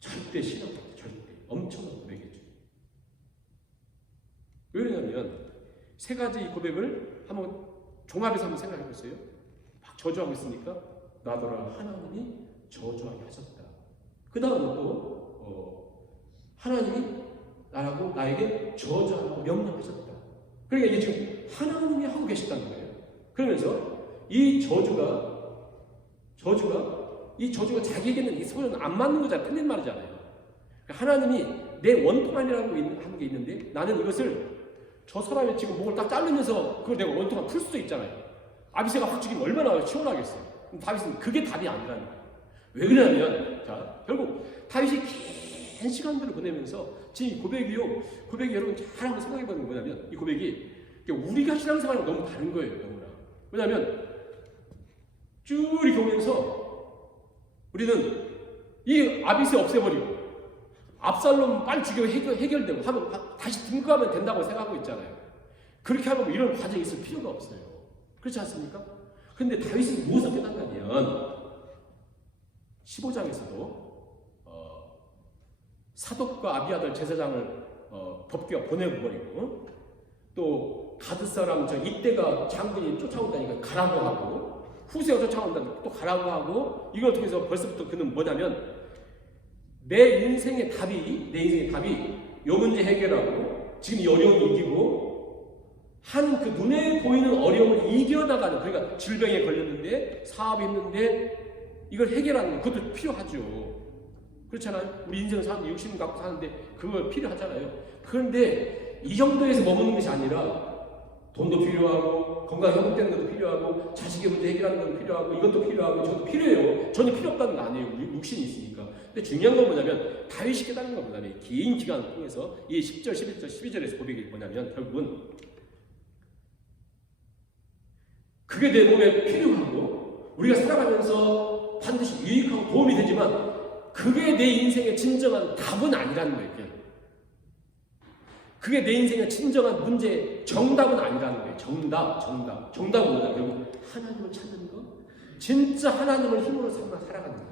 절대 신앙, 절대 엄청난 고백이죠. 왜냐하면 세 가지 이 고백을 한번 종합해서 한번 생각해 보세요. 막 저주하고 있으니까 나더러 하나님이 저주하게 하셨다. 그 다음은 또 하나님이 나에게 저주하라고 명령하셨다. 그러니까 이게 지금 하나님이 하고 계셨다는 거예요. 그러면서 이 저주가 자기에게는 이 소리는 안 맞는 거잖아요. 틀린 말이잖아요. 하나님이 내 원통함이라고 하는 게 있는데 나는 이것을 저 사람이 지금 목을 딱 자르면서 그걸 내가 원통함 풀 수도 있잖아요. 아비새가 확 죽이면 얼마나 시원하겠어요. 다윗은 그게 답이 아니라는 거예요. 왜 그러냐면 결국 다윗이 긴 시간들을 보내면서 지금 이 고백이 여러분 잘 한번 생각해보는 게 뭐냐면 이 고백이 우리가 신앙생활과 너무 다른 거예요. 너무나. 왜냐하면 쭉 이렇게 오면서 우리는 이 아비새 없애버리고 압살롬 빨리 죽여 해결되고 하면 다시 등극하면 된다고 생각하고 있잖아요. 그렇게 하면 이런 과정이 있을 필요가 없어요. 그렇지 않습니까? 그런데 다윗은 무엇을 깨닫냐면 15장에서도 사독과 아비아들 제사장을 법궤가 보내버리고 또 가드 사람 이때가 장군이 쫓아온다니까 가라고 하고 후세가 쫓아온다니까 또 가라고 하고 이걸 통해서 벌써부터 그는 뭐냐면 내 인생의 답이 요 문제 해결하고 지금 이 어려움을 이기고 한 그 눈에 보이는 어려움을 이겨나가는 그러니까 질병에 걸렸는데 사업이 있는데 이걸 해결하는 그것도 필요하죠. 그렇잖아요. 우리 인생을 사는데 욕심 갖고 사는데 그거 필요하잖아요. 그런데 이 정도에서 머무는 것이 아니라 돈도 필요하고 건강 회복되는 것도 필요하고 자식의 문제 해결하는 것도 필요하고 이것도 필요하고 저것도 필요해요. 저는 필요 없다는 거 아니에요. 육신이 있으니까. 근데 중요한 건 뭐냐면 다윗이 깨달은 건 뭐냐면 긴 기간을 통해서 이 10절, 11절, 12절에서 고백이 뭐냐면 결국은 그게 내 몸에 필요하고 우리가 살아가면서 반드시 유익하고 도움이 되지만 그게 내 인생의 진정한 답은 아니라는 거예요. 그게 내 인생의 진정한 문제 정답은 아니라는 거예요. 정답은 뭐냐? 결국 하나님을 찾는 거, 진짜 하나님을 힘으로 살아가는 거.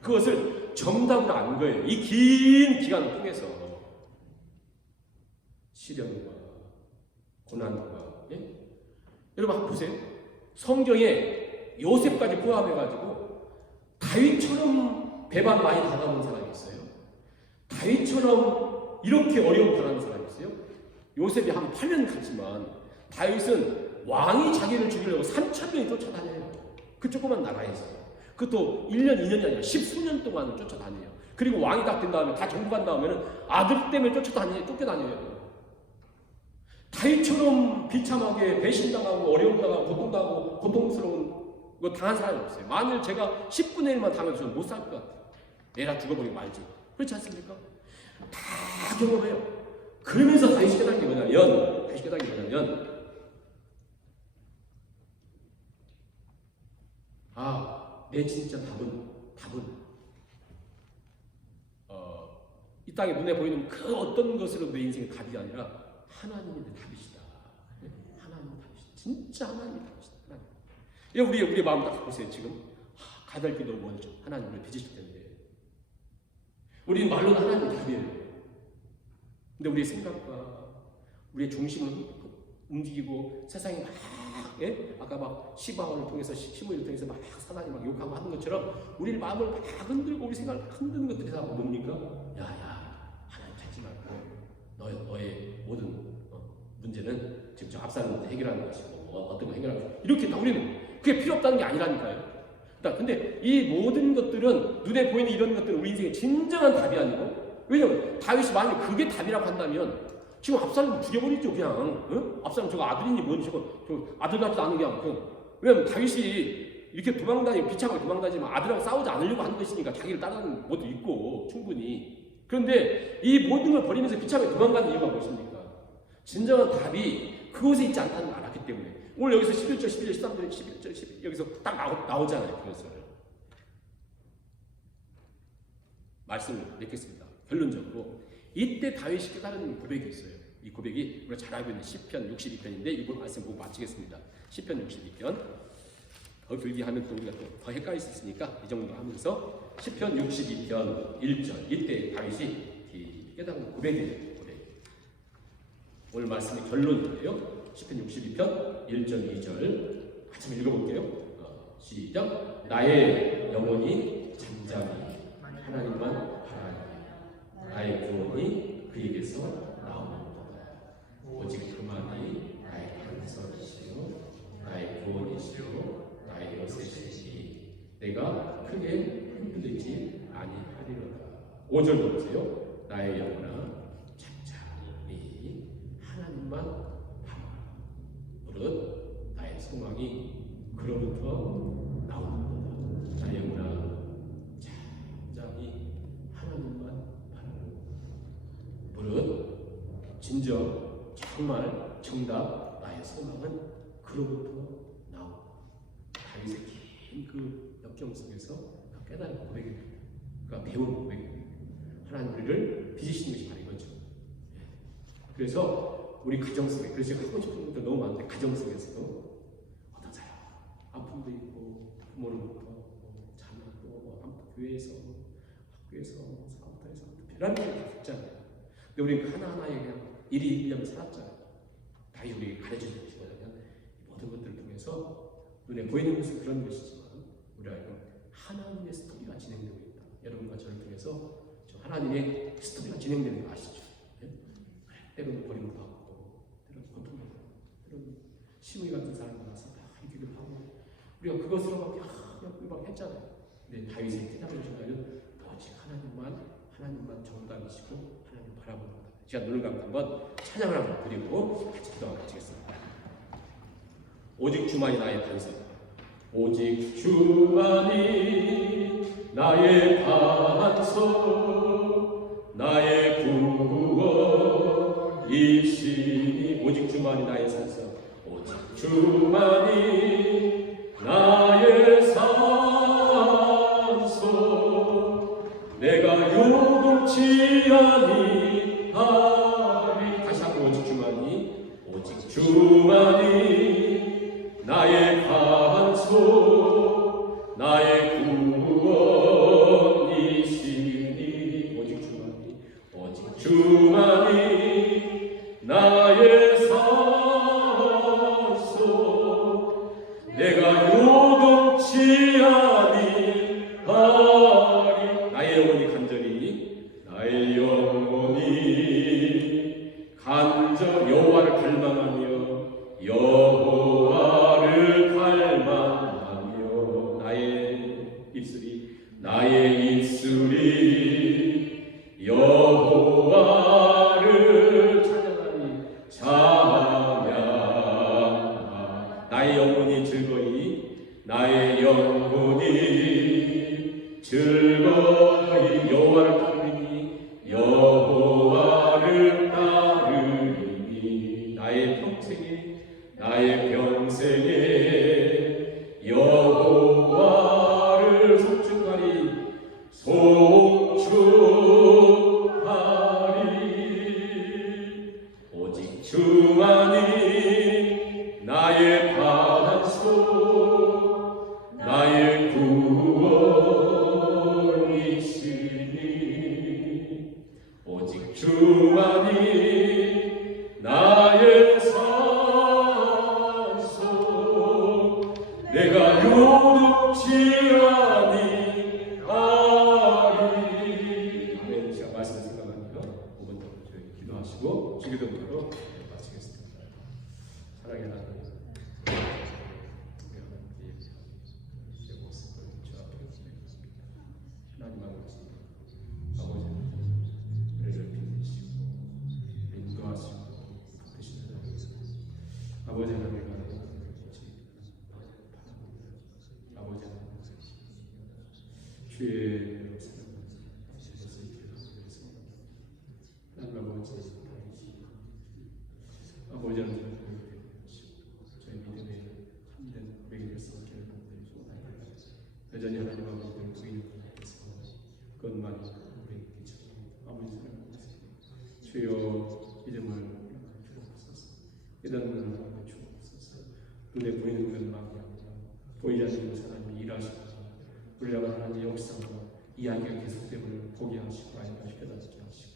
그것을 정답으로 아는 거예요. 이 긴 기간을 통해서 시련과 고난과 여러분 한번 보세요. 성경에 요셉까지 포함해가지고 다윗처럼 배반 많이 당하는 사람이 있어요. 다윗처럼 이렇게 어려움 당하는 사람이 있어요. 요셉이 한 8년 갔지만 다윗은 왕이 자기를 죽이려고 3,000명이 쫓아다녀요. 그 조그만 나라에서. 그것도 1년, 2년이 아니라 10수년 동안 쫓아다녀요. 그리고 왕이 딱 된 다음에 다 정복한 다음에는 아들 때문에 쫓겨다녀요. 다윗처럼 비참하게 배신당하고 어려움 당하고 고통당하고 고통스러운 거 당한 사람이 없어요. 만일 제가 10분의 1만 당해도 저는 못 살 것 같아요. 내가 죽어버리고 말지. 그렇지 않습니까? 다 경험해요. 그러면서 다윗이 깨달은 게 뭐냐면 내 진짜 답은 이 땅에 눈에 보이는 그 어떤 것으로 내 인생의 답이 아니라 하나님이 내 답이시다. 하나님이 답이시다. 진짜 하나님이 답이시다. 하나님. 우리 마음 딱 보세요. 지금 가달기 너무 먼저 하나님을 빚으실 텐데 우리는 말로는 하나님이 답이에요. 근데 우리의 생각과 우리의 중심을 움직이고 세상이 막 아까 막 시바원을 통해서 시므이를 통해서 막 사단이 막 욕하고 하는 것처럼 우리 마음을 막 흔들고 우리 생각을 막 흔드는 것들이 다 뭡니까? 야야 하나님 찾지 말고 너의 모든 문제는 지금 저 앞사는 문제 해결하는 것이고 어떤 거 해결하는 것이고 이렇게 다 우리는 그게 필요 없다는 게 아니라니까요. 근데 이 모든 것들은 눈에 보이는 이런 것들은 우리 인생의 진정한 답이 아니고 왜냐면 다윗이 만약 그게 답이라고 한다면 지금 압살롬 죽여버리죠 그냥. 응? 압살롬 저거 아들이니 뭐니 저거 아들 같지도 않은 그냥 왜냐면 다윗이 이렇게 비참하게 도망다니지만 아들하고 싸우지 않으려고 하는 것이니까 자기를 따르는 것도 있고 충분히. 그런데 이 모든 걸 버리면서 비참하게 도망가는 이유가 무엇입니까? 진정한 답이 그곳에 있지 않다는 걸 알았기 때문에 오늘 여기서 11절, 11절, 13절, 11절, 11절 여기서 딱 나오잖아요. 그것을 말씀을 맺겠습니다. 결론적으로 이때 다윗이 깨달은 고백이 있어요. 이 고백이 우리가 잘 알고 있는 시편 62편인데 이번 말씀 보고 마치겠습니다. 시편 62편 더 길게 하면 또 우리가 또 더 헷갈릴 수 있으니까 이 정도 하면서 시편 62편 1절 이때 다윗이 깨달은 고백이에요. 오늘 말씀의 결론인데요. 시편 62편 1절 2절 같이 읽어볼게요. 시작. 나의 영혼이 잠잠히 하나님만 바라니 나의 구원이 그에게서 나오는도다. 오직 그만이 나의 반석이시요 나의 구원이시요 나의 요새시니 내가 크게 흔들리지 아니하리로다. 5절 보세요. 나의 영혼아 잠잠히 하나님만 바라라. 무릇 나의 소망이 그로부터 나오는도다. 나의 영혼아 잠잠히 하나님만 바라라. 무릇 진정 정말 정답 나의 소망은 그로부터 나온다. 다윗의 긴 그 역경 속에서 깨달은 고백입니다. 그가 배운 고백입니다. 하나님 우리를 빚으시는 것이 바로 이거죠. 그래서 우리 가정 속에 그래서 하고 싶은 것도 너무 많은데 가정 속에서도 어떠세요? 아픔도 있고 부모를 못 하고 자녀도 교회에서 학교에서 사업터에서 별한 일이 다 있잖아요. 근데 우리는 하나하나에 그냥 일이 일하며 살았잖아요. 다윗이 우리에게 가르쳐주는 것이 뭐냐면 모든 것들을 통해서 눈에 보이는 것은 그런 것이지만 우리가 하나님의 스토리가 진행되고 있다. 여러분과 저를 통해서 저 하나님의 스토리가 진행되는 거 아시죠? 네? 때로는 버림을 받고 때로는 고통을 받고 때로는 시므이 같은 사람이 와서 다 이기도 하고 우리가 그것으로 막 했잖아요. 근데 다윗의 깨달은 순간은 오직 하나님만 정답이시고 하나님 바라보는 거다. 제가 눈을 감고 한번 찬양을 한번 드리고 같이 기도하고 마치겠습니다. 오직 주만이 나의 반석, 오직 주만이 나의 반석, 나의 구원이시니. 오직 주만이 나의 산석, 오직 주만이 나의 산석, 내가 요동치 아니하리. 다시 한번 오직 주만이 나의 반석, 나의 구원이시니. 오직 주만이 나의 산석, 내가 요동치 아니하리. 나의 영혼이 간절 여호와를 갈망하며 여호와를 갈망하며 나의 영혼이 즐거이 나의 영혼이 즐거이 여호와를 따르니 여호와를 따르니 나의 평생에 여호와를 송축하리 오직 주만이 나의 반환소 나의 구원이시니 오직 주만이 나의 산소 내가 요동치 아니하리. 아멘. 제가 말씀 생각하니까 5분 더 저희 기도하시고 주기도문으로 마치겠습니다. 사랑의 하나님, 내 모습을 주 앞에 드리겠습니다. 하나님 아버지, 은혜를 빛내시고 인도하시고 붙드시는 아버지 하나님, 아버지 하나님, 주의 사랑을 하나님 아버지 하나님, 저희 믿음의 참된 고백이 될 수 있게 여전히 하나님 아버지를 부인하고 그것만 우리에게 아버지 사랑하옵소서. 주여 믿음을 주옵소서. 깨닫는 하나님을 주옵소서. 눈에 보이는 것만 보이지 않는 것을 하나님이 일하시고 우리라고 하나님의 역사와 이야기가 계속됨을 보게 하시고 알게 깨닫게 하시고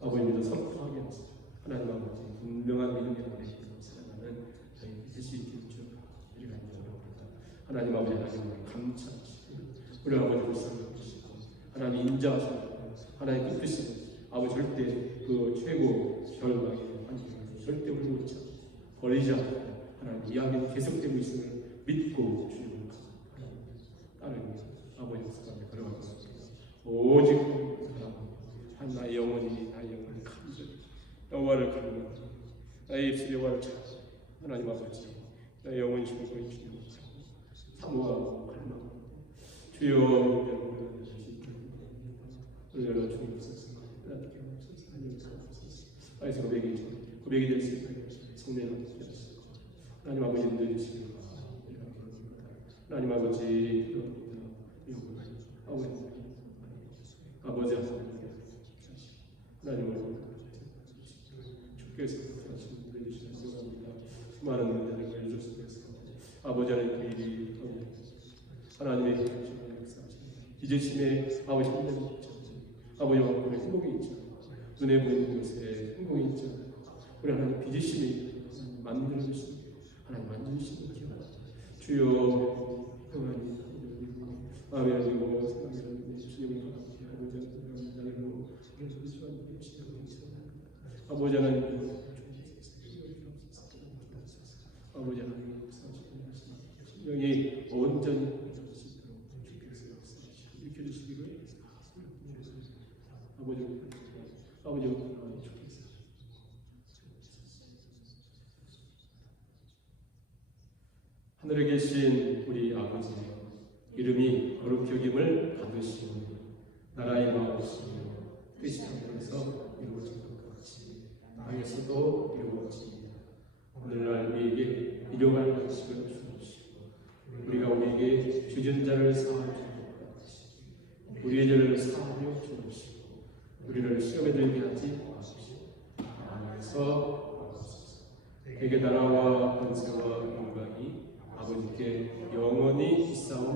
아버지도 선포하게 하시고 하나님 아버지 분명한 믿음의 보내시고 살아가는 저희 믿을 수 있게 해주옵소서. 우리가 인정합니다. 하나님 아버지 하나님을 감사하시고 우리 아버지 불쌍하시고 하나님 인자하시고 하나님 뜻하시고 아버지 절대 그 최고 절망의 환경에서 절대 울고치 않고 버리지 않고 하나님 이야기는 계속되고 있음을 믿고 주님을 따르니 아버지 속함에 걸어가고 있습니다. 오직 나의 영혼이 간절히 여호와를 갈망하고 나의 입술이 여호와를 찾고 하나님 아버지 나의 영혼이 즐거이 주님을 사모하고 갈망하고 주여 은혜로 주옵소서. 아이스 고백이 될 수 있게 성령을 주옵소서. 하나님 아버지 인도해주시기 하나님 아버지 아버지 하나님을 주께서 인도해주시기 바랍니다. 수많은 문제를 알려주셔서 아버지 하나님의 일이 하나님의 빚으심에 아버지 힘든 아버지 왕국의 행복이 있죠. 눈에 보이는 것에 행복이 있죠. 우리 하나님 빚으심이 만들어주시고 하나님 만져주시는 기회가 주여 평안히 마음에 가지고 생각하는 주님을 아버지 하나님 아버지 하나님 영이 온전히 일으켜주시기를 아버지 하늘에 계신 우리 아버지 이름이 거룩히 여김을 받으시고 나라의 마옵시며 뜻이 하늘에서 이루어진 것 같이 땅에서도 이루어지리라. 오늘날 우리에게 일용할 양식을 주옵시고 우리가 우리에게 주전 자를 사하여 준 것 같이 우리의 죄를 사하여 주옵시고 우리를 시험에 들게 하지 마옵시고 하나님께서 대개 나라와 권세와 영광이 아버지께 영원히 있사옵나이다.